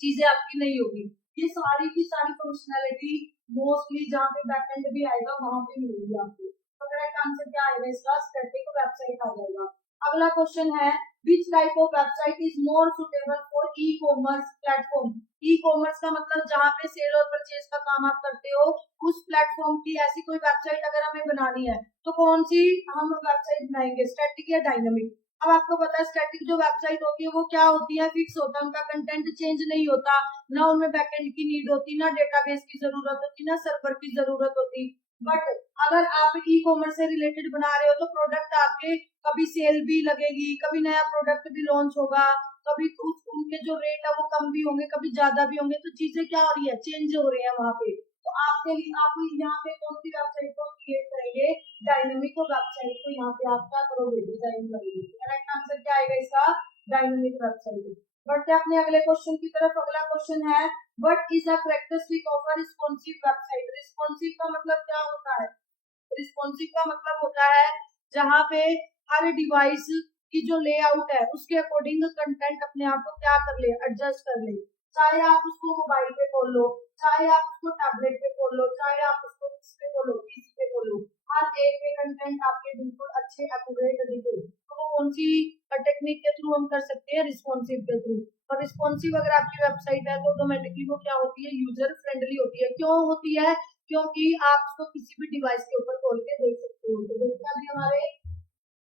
चीजें आपकी नहीं होगी। ये सारी की सारी फंक्शनैलिटी मोस्टली जहाँ पे बैकएंड भी आएगा वहां पे मिलेगी आपको। तो करेक्ट आंसर क्या आएगा इसका? स्टैटिक वेबसाइट आ जाएगा। अगला क्वेश्चन है which type of website is more suitable for e-commerce platform। E-commerce का मतलब जहाँ पे सेल और परचेज का काम आप करते हो, उस प्लेटफॉर्म की ऐसी कोई वेबसाइट अगर हमें बनानी है तो कौन सी हम वेबसाइट बनाएंगे? स्टैटिक या डायनामिक? अब आपको पता है स्टैटिक जो वेबसाइट होती है वो क्या होती है? फिक्स होता है, उनका कंटेंट चेंज नहीं होता, ना उनमें बैकएंड की नीड होती, ना डेटाबेस की जरूरत होती, ना सर्वर की जरूरत होती। बट अगर आप ई कॉमर्स से रिलेटेड बना रहे हो तो प्रोडक्ट आपके कभी सेल भी लगेगी, कभी नया प्रोडक्ट भी लॉन्च होगा, कभी उनके जो रेट है वो कम भी होंगे, कभी ज्यादा भी होंगे। तो चीजें क्या हो रही है? चेंज हो रही है वहां पे। तो आपके लिए आप यहाँ पे कौन सी वेबसाइट को क्रिएट करेंगे? डायनेमिक वेबसाइट को यहाँ पे आप क्या करोगे? डिजाइन करोगे। करेक्ट आंसर क्या आएगा इसका? Dynamic website. बढ़ते अपने अगले क्वेश्चन की तरफ। अगला क्वेश्चन है what is the characteristic of a responsive website. Responsive का मतलब क्या होता है? रिस्पॉन्सिव का मतलब होता है जहाँ पे हर डिवाइस की जो लेआउट है उसके अकॉर्डिंग कंटेंट अपने आप को क्या कर ले? एडजस्ट कर ले। चाहे आप उसको मोबाइल पे खोल लो, चाहे आप उसको टैबलेट पे खोल लो, चाहे आप उसको किस पे खोलो, पीसी पे खोलो, हर एक में कंटेंट आपके बिल्कुल अच्छे एक्यूरेट दिखे। तो वो कौन सी टेक्निक के थ्रू हम कर सकते हैं? रिस्पॉन्सिव के थ्रू। और रिस्पॉन्सिव अगर आपकी वेबसाइट है तो ऑटोमेटिकली वो क्या होती है? यूजर फ्रेंडली होती है। क्यों होती है? क्योंकि आप उसको किसी भी डिवाइस के ऊपर खोल के देख सकते हो। तो देखते हैं हमारे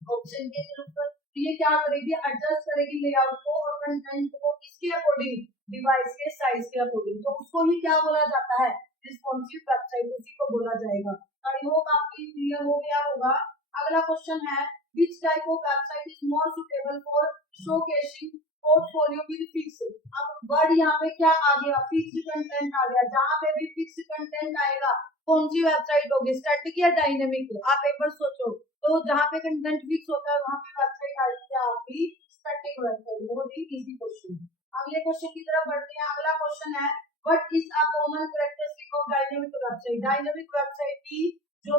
ऑप्शन के ऊपर ये क्या करेगी? एडजस्ट करेगी लेआउट को और कंटेंट को किसके अकॉर्डिंग? डिवाइस के साइज के अकॉर्डिंग। तो उसको ही क्या बोला जाता है? रिस्पॉन्सिव वेबसाइट, उसी को बोला जाएगा। आई होप आपकी क्लियर हो गया होगा। अगला क्वेश्चन है which type of website is more suitable for showcasing portfolio with fix। अब वर्ड यहाँ पे क्या आ गया? फिक्स्ड कंटेंट आ गया। जहाँ पे भी फिक्स्ड कंटेंट आएगा कौन सी वेबसाइट होगी? स्टैटिक या डायनेमिक? आप एक बार सोचो। तो जहाँ पे कंटेंट फिक्स होता है वहाँ पे वेबसाइट आएगी क्या आपकी? Static website. बहुत ही इजी क्वेश्चन। अगले क्वेश्चन की तरफ बढ़ते हैं। अगला क्वेश्चन है what is a common characteristic of dynamic website. Dynamic website की जो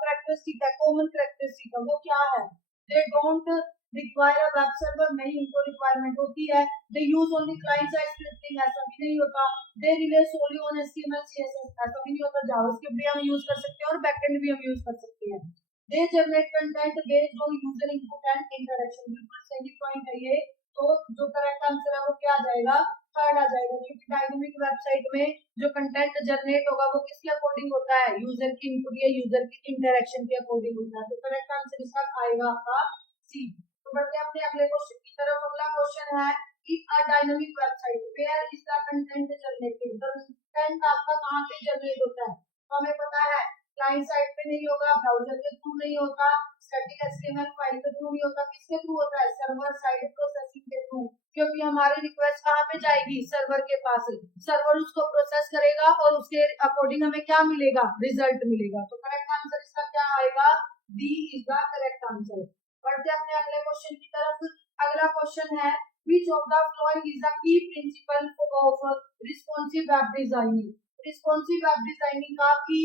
कैरेक्टरिस्टिक है, कॉमन कैरेक्टरिस्टिक है, वो क्या है? They don't require a web server. नहीं, उनको रिक्वायरमेंट होती है। They use only client side scripting. ऐसा भी नहीं होता। They rely solely on HTML CSS. ऐसा भी नहीं होता। जावास्क्रिप्ट भी हम यूज कर सकते हैं और बैकएंड भी हम यूज कर सकते हैं। They generate content based on user input and interaction. बिल्कुल सही पॉइंट है ये। तो जो करेक्ट आंसर है वो क्या आ जाएगा, थर्ड आ जाएगा, क्योंकि डायनेमिक वेबसाइट में जो कंटेंट जनरेट होगा वो किसके अकॉर्डिंग होता है, यूजर की इनपुट या यूजर की इंटरेक्शन के अकॉर्डिंग होता है। तो करेक्ट आंसर इसका आएगा आपका सी। तो बढ़ते हैं अपने अगले क्वेश्चन की तरफ। अगला क्वेश्चन है if a dynamic website where is the content generated, content आपका कहां पे जनरेट होता है, तो हमें पता है क्लाइंट साइड पे नहीं होगा, ब्राउजर के थ्रू नहीं होता, स्टैटिक एचटीएमएल फाइल के थ्रू नहीं होता, किसके थ्रू होता है, सर्वर साइड प्रोसेसिंग के थ्रू, क्योंकि हमारी रिक्वेस्ट कहां पे जाएगी, सर्वर के पास, सर्वर उसको प्रोसेस करेगा और उसके अकॉर्डिंग हमें क्या मिलेगा, रिजल्ट मिलेगा। तो करेक्ट आंसर इसका क्या आएगा, D is the correct answer. बढ़ते अपने अगले क्वेश्चन की तरफ। अगला क्वेश्चन है which of the following is the key principle of responsive web designing, responsive web designing का की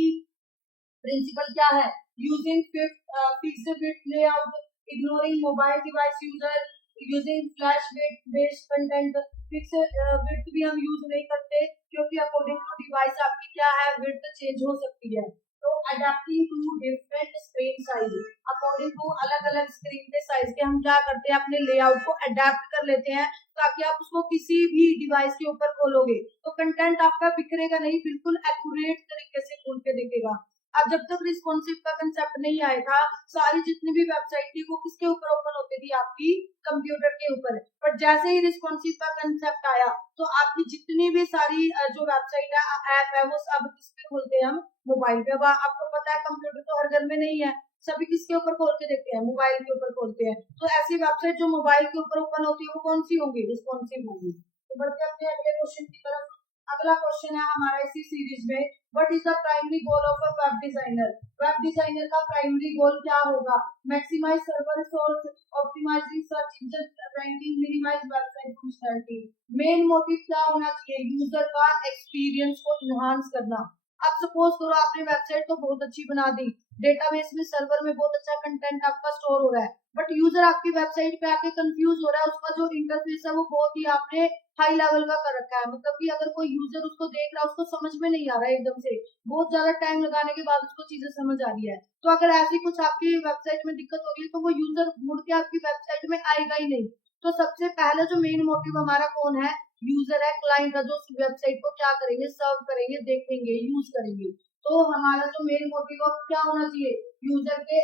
प्रिंसिपल क्या है, using fixed width layout, ignoring mobile device user, using flash based content. Fixed width भी हम use नहीं करते क्योंकि according to device आपकी क्या है, विड्थ चेंज हो सकती है। तो adapting to different screen size, according to अलग अलग स्क्रीन के साइज के हम क्या करते हैं, अपने लेआउट को अडेप्ट कर लेते हैं ताकि आप उसको किसी भी डिवाइस के ऊपर खोलोगे तो कंटेंट आपका बिखरेगा नहीं, बिल्कुल एक्यूरेट तरीके से खोल के दिखेगा। अब जब तक रिस्पॉन्सिव का कंसेप्ट नहीं आया था, सारी जितनी भी वेबसाइट थी वो किसके ऊपर ओपन होती थी, आपकी कंप्यूटर के ऊपर। पर जैसे ही रिस्पॉन्सिव का कंसेप्ट आया तो आपकी जितनी भी सारी जो वेबसाइट है, ऐप है, वो सब किस पे खोलते हैं, हम मोबाइल पे। अब आपको पता है कंप्यूटर तो हर घर में नहीं है, सभी किसके ऊपर खोल के देखते हैं, मोबाइल के ऊपर खोलते हैं। तो ऐसी वेबसाइट जो मोबाइल के ऊपर ओपन होती है वो कौन सी होंगी, रिस्पॉन्सिव होंगी। तो बढ़ते अपने अगले क्वेश्चन की तरफ। अगला क्वेश्चन है हमारा इसी सीरीज में, what is the primary goal of a web designer, web designer का प्राइमरी गोल क्या होगा, maximize server resource, optimizing search engine ranking, minimize website functionality. Main motive क्या होना चाहिए, यूजर का एक्सपीरियंस को इनहांस करना। अब सपोज करो आपने वेबसाइट तो बहुत अच्छी बना दी, डेटाबेस में सर्वर में बहुत अच्छा कंटेंट आपका स्टोर हो रहा है, बट यूजर आपकी वेबसाइट पे आके कंफ्यूज हो रहा है, उसका जो इंटरफेस है वो बहुत ही आपने हाई लेवल का कर रखा है, मतलब कि अगर कोई यूजर उसको देख रहा है उसको समझ में नहीं आ रहा है, एकदम से बहुत ज्यादा टाइम लगाने के बाद उसको चीजें समझ आ रही है। तो अगर ऐसी कुछ आपकी वेबसाइट में दिक्कत हो रही है तो वो यूजर मुड़ के आपकी वेबसाइट में आएगा ही नहीं। तो सबसे पहले जो मेन मोटिव हमारा कौन है, यूजर है, क्लाइंट है, जो वेबसाइट को क्या करेंगे, सर्व करेंगे, देखेंगे, यूज करेंगे। तो हमारा जो मेन मोटिव क्या होना चाहिए, यूजर के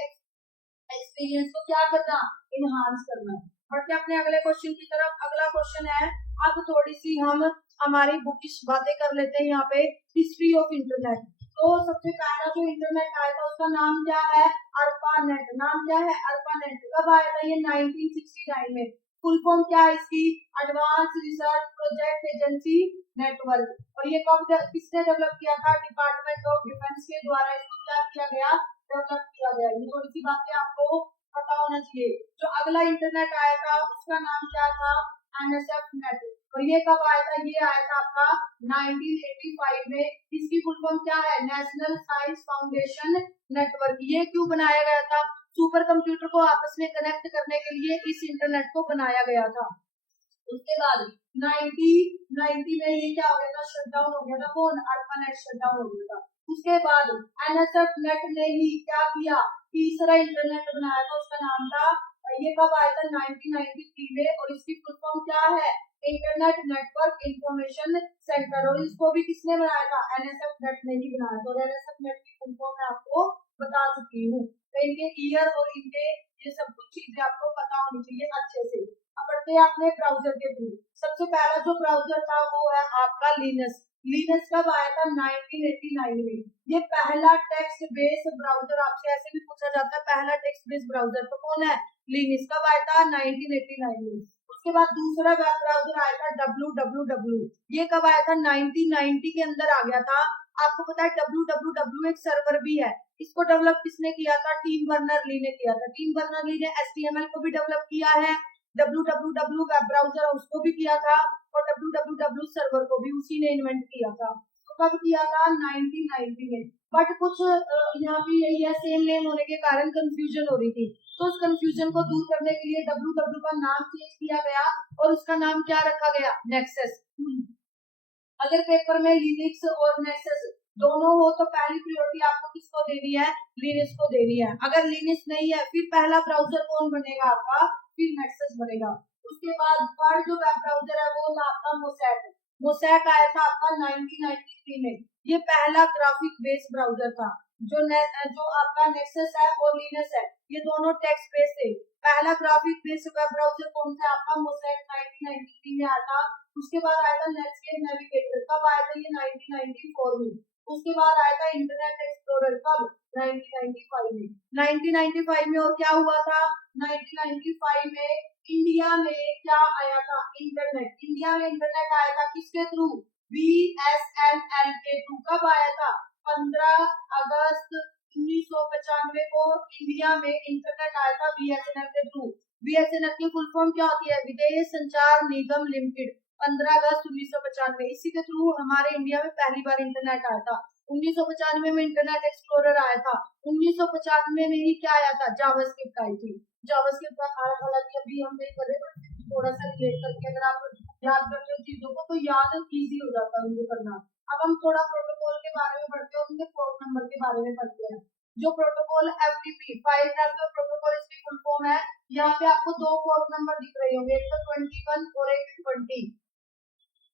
एक्सपीरियंस को क्या करना, इनहांस करना। बढ़ते अपने अगले क्वेश्चन की तरफ। अगला क्वेश्चन है, अब थोड़ी सी हम हमारी बुकिश बातें कर लेते हैं यहाँ पे, हिस्ट्री ऑफ इंटरनेट। तो सबसे पहला जो इंटरनेट आया था उसका नाम क्या है, अर्पानेट। नाम क्या है, अर्पानेट। कब आया था ये, 1969 में। फुल फॉर्म क्या है इसकी, advance research project agency network. और ये कब किसने डेवलप किया था, डिपार्टमेंट ऑफ डिफेंस के द्वारा इसको क्या किया गया, डेवलप किया गया। ये थोड़ी सी बातें आपको पता होना चाहिए। जो अगला इंटरनेट आया था उसका नाम क्या था, एनएसएफ नेट। और ये कब आया था, ये आया था आपका 1985 में। इसकी फुल फॉर्म क्या है, नेशनल साइंस फाउंडेशन नेटवर्क। ये क्यों बनाया गया था, सुपर कंप्यूटर को आपस में कनेक्ट करने के लिए इस इंटरनेट को बनाया गया था। उसके बाद 1990 में ये क्या हो गया था, शटडाउन हो गया था, कौन, अर्पानेट शटडाउन हो गया था। उसके बाद एनएसएफ नेट ने ही क्या किया, तीसरा इंटरनेट बनाया था, उसका नाम था, ये कब आया था, 1993 में। और इसकी फुल फॉर्म क्या है, इंटरनेट नेटवर्क इंफॉर्मेशन सेंटर। और इसको भी किसने बनाया था, एनएसएफ नेट ने ही बनाया था। और एनएसएफ नेट की फुल फॉर्म मैं आपको बता चुकी हूँ। तो इनके ईयर और इनके ये सब कुछ चीजें आपको पता होनी चाहिए अच्छे से। अब बढ़ते हैं अपने ब्राउजर के थ्रू। सबसे पहला जो ब्राउजर था वो है आपका लिनक्स। लिनक्स कब आया था, 1989 में। ये पहला टेक्स्ट बेस्ड ब्राउजर, आपसे ऐसे भी पूछा जाता है पहला टेक्स्ट बेस्ड ब्राउजर तो कौन है, लिनक्स। कब आया था, 1989 में। उसके बाद दूसरा वेब ब्राउजर आया था www। ये कब आया था, 1990 के अंदर आ गया था। आपको पता है www एक सर्वर भी है, इसको डेवलप किसने किया था, टिम बर्नर-ली ने किया था। टिम बर्नर-ली ने HTML को भी डेवलप किया है, www वेब ब्राउजर उसको भी किया था, और www सर्वर को भी उसी ने इन्वेंट किया था। तो कब किया था, 1990 में। बट कुछ यहाँ पे यही है, सेम नेम होने के कारण कंफ्यूजन हो रही थी, तो उस कंफ्यूजन को दूर करने के लिए www का नाम चेंज किया गया और उसका नाम क्या रखा गया, नेक्सस। अगर पेपर में लिनक्स और नेक्सस दोनों हो तो पहली प्रायोरिटी आपको किसको देनी है, लिनक्स को देनी है। अगर लिनक्स नहीं है फिर पहला ब्राउजर कौन बनेगा आपका, फिर नेक्सस बनेगा। उसके बाद थर्ड जो वेब ब्राउजर है वो था आपका मोसैक। मोसैक आया था आपका 1993 में। ये पहला ग्राफिक बेस्ड ब्राउजर था। जो आपका नेक्सस है और लिनक्स है ये दोनों टेक्स्ट बेस्ड थे। पहला ग्राफिक बेस्ड वेब ब्राउजर कौन सा आपका, मोसैक 1993 में आया था। उसके बाद आया था नेटस्केप नेविगेटर, कब आया था ये 1994 में। उसके बाद आया था इंटरनेट एक्सप्लोरर, कब 1995 में। 1995 में और क्या हुआ था, 1995 में इंडिया में क्या आया था, इंटरनेट। इंडिया में इंटरनेट आया था किसके थ्रू, BSNL के थ्रू। कब आया था, 15 अगस्त 1995 को इंडिया में इंटरनेट आया था BSNL के थ्रू। BSNL की फुल फॉर्म क्या होती है, विदेश संचार निगम लिमिटेड। 15 अगस्त 1995 इसी के थ्रू हमारे इंडिया में पहली बार इंटरनेट आया था। 1995 में इंटरनेट एक्सप्लोरर आया था। 1995 में ही क्या आया था, जावास्क्रिप्ट आई थी। जावास्क्रिप्ट आया, हालांकि अभी हम नहीं कर रहे, थोड़ा सा रिलेट करके अगर आप याद करते हो चीजों को तो याद इजी हो जाता है उनको करना। अब हम थोड़ा प्रोटोकॉल के बारे में पढ़ते हैं, उनके पोर्ट नंबर के बारे में पढ़ते हैं। जो प्रोटोकॉल FTP 5 प्रोटोकॉल इसकी फुल फॉर्म है। यहाँ पे आपको दो पोर्ट नंबर दिख रहे होंगे, एक तो 21 और एक 20।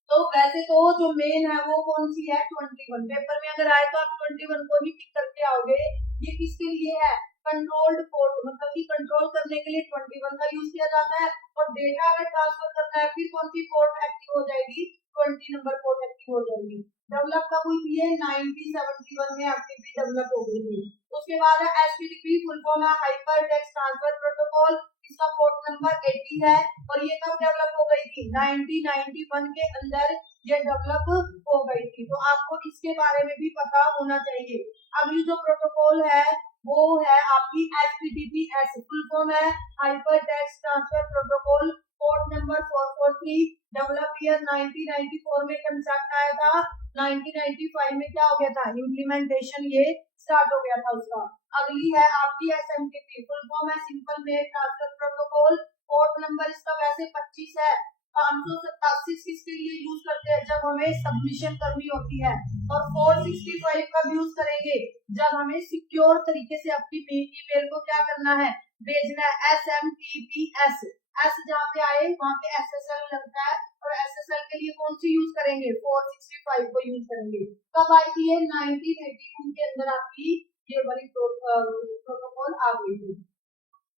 तो वैसे तो जो मेन है वो कौन सी है, 21। पेपर में अगर आए तो आप 21 को ही टिक करके आओगे। ये किसके लिए है, कंट्रोल्ड पोर्ट, मतलब कि कंट्रोल करने के लिए 21 का यूज किया जाता है। और डेटा अगर ट्रांसफर करना है फिर कौन सी पोर्ट एक्टिव हो जाएगी, 20 नंबर पोर्ट एक्टिव हो जाएगी। डेवलप कब हुई थी, 1971 में FTP डेवलप हो गई थी। उसके बाद है HTTP, फुल फॉर्म है हाइपर टेक्स्ट ट्रांसफर प्रोटोकॉल। इसका पोर्ट नंबर 80 है। और ये कब डेवलप हो गई थी, 1991 के अंदर ये डेवलप हो गई थी। तो आपको इसके बारे में भी पता होना चाहिए। अगली जो प्रोटोकॉल है वो है आपकी HTTPS, फुल फॉर्म है hyper text transfer protocol. Port number 443, develop year 1994 में कंसेप्ट आया था। 1995 में क्या हो गया था, इम्प्लीमेंटेशन ये स्टार्ट हो गया था उसका। अगली है आपकी SMTP, फुल फॉर्म है simple mail transfer protocol. Port number इसका वैसे 25 है। 587 किसके लिए यूज करते हैं, जब हमें सबमिशन करनी होती है। और 465 कब यूज करेंगे, जब हमें सिक्योर तरीके से अपनी ईमेल को क्या करना है, भेजना है। SMTPS, एस जहाँ पे आए वहाँ पे SSL लगता है। और SSL के लिए कौन सी यूज करेंगे, 465 को यूज करेंगे। कब आई थी ये, 1982 के अंदर आपकी ये वाली प्रोटोकॉल आ गई थी।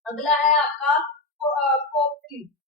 अगला है आपका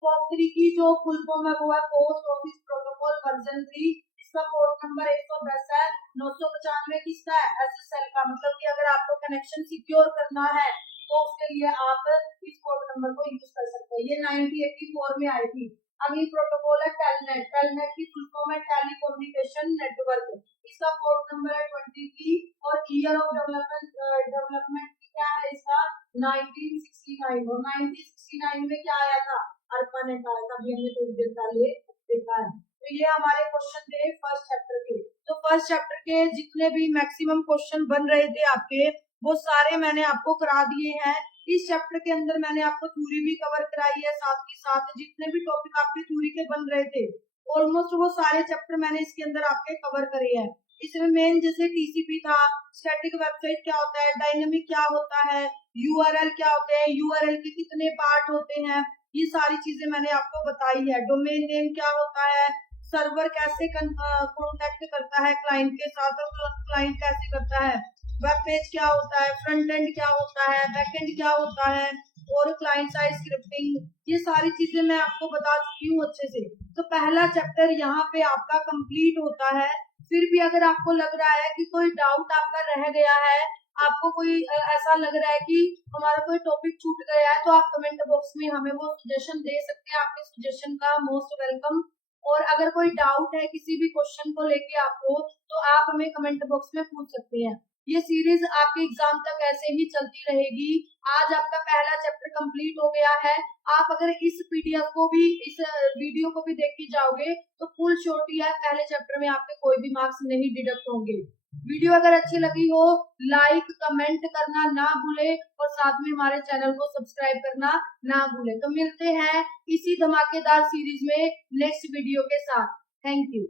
POP3 की जो फुल फॉर्म है वो है पोस्ट ऑफिस प्रोटोकॉल वर्जन 3। इसका पोर्ट नंबर 110 है। 995 किसका है, SSL का। मतलब कि अगर आपको कनेक्शन सिक्योर करना है तो उसके लिए आप इस पोर्ट नंबर को यूज कर सकते हैं। ये 1984 में आई थी। अगली प्रोटोकॉल है टेलनेट। टेलनेट की फुल फॉर्म है टेलीकम्युनिकेशन नेटवर्क। इसका पोर्ट नंबर है 23। और ईयर ऑफ डेवलपमेंट क्या है इसका, 1969। और 1969 में क्या आया था, ARPANET आया था। अभी हमने थोड़ी देर पहले देखा है। तो ये हमारे क्वेश्चन थे फर्स्ट चैप्टर के। तो फर्स्ट चैप्टर के जितने भी मैक्सिमम क्वेश्चन बन रहे थे आपके, वो सारे मैंने आपको करा दिए हैं। इस चैप्टर के अंदर मैंने आपको थ्योरी भी कवर कराई है, साथ के साथ जितने भी टॉपिक आपके थ्योरी के बन रहे थे ऑलमोस्ट वो सारे चैप्टर मैंने इसके अंदर आपके कवर करे हैं। इसमें मेन जैसे TCP था, स्टैटिक वेबसाइट क्या होता है, डायनेमिक क्या होता है, URL क्या होते हैं, URL के कितने पार्ट होते हैं, ये सारी चीजें मैंने आपको बताई है। डोमेन नेम क्या होता है, सर्वर कैसे कॉन्टेक्ट करता है क्लाइंट के साथ और क्लाइंट कैसे करता है, वेब पेज क्या होता है, फ्रंट एंड क्या होता है, बैक एंड क्या होता है, और क्लाइंट साइड स्क्रिप्टिंग, ये सारी चीजें मैं आपको बता चुकी हूँ अच्छे से। तो पहला चैप्टर यहाँ पे आपका कंप्लीट होता है। फिर भी अगर आपको लग रहा है कि कोई डाउट आपका रह गया है, आपको कोई ऐसा लग रहा है कि हमारा कोई टॉपिक छूट गया है, तो आप कमेंट बॉक्स में हमें वो सजेशन दे सकते हैं। आपके सजेशन का मोस्ट वेलकम। और अगर कोई डाउट है किसी भी क्वेश्चन को लेके आपको, तो आप हमें कमेंट बॉक्स में पूछ सकते हैं। ये सीरीज आपके एग्जाम तक ऐसे ही चलती रहेगी। आज आपका पहला चैप्टर कंप्लीट हो गया है। आप अगर इस PDF को भी, इस वीडियो को भी देख के जाओगे तो फुल श्योरिटी है पहले चैप्टर में आपके कोई भी मार्क्स नहीं डिडक्ट होंगे। वीडियो अगर अच्छी लगी हो, लाइक कमेंट करना ना भूले और साथ में हमारे चैनल को सब्सक्राइब करना ना भूले। तो मिलते हैं इसी धमाकेदार सीरीज में नेक्स्ट वीडियो के साथ। Thank you.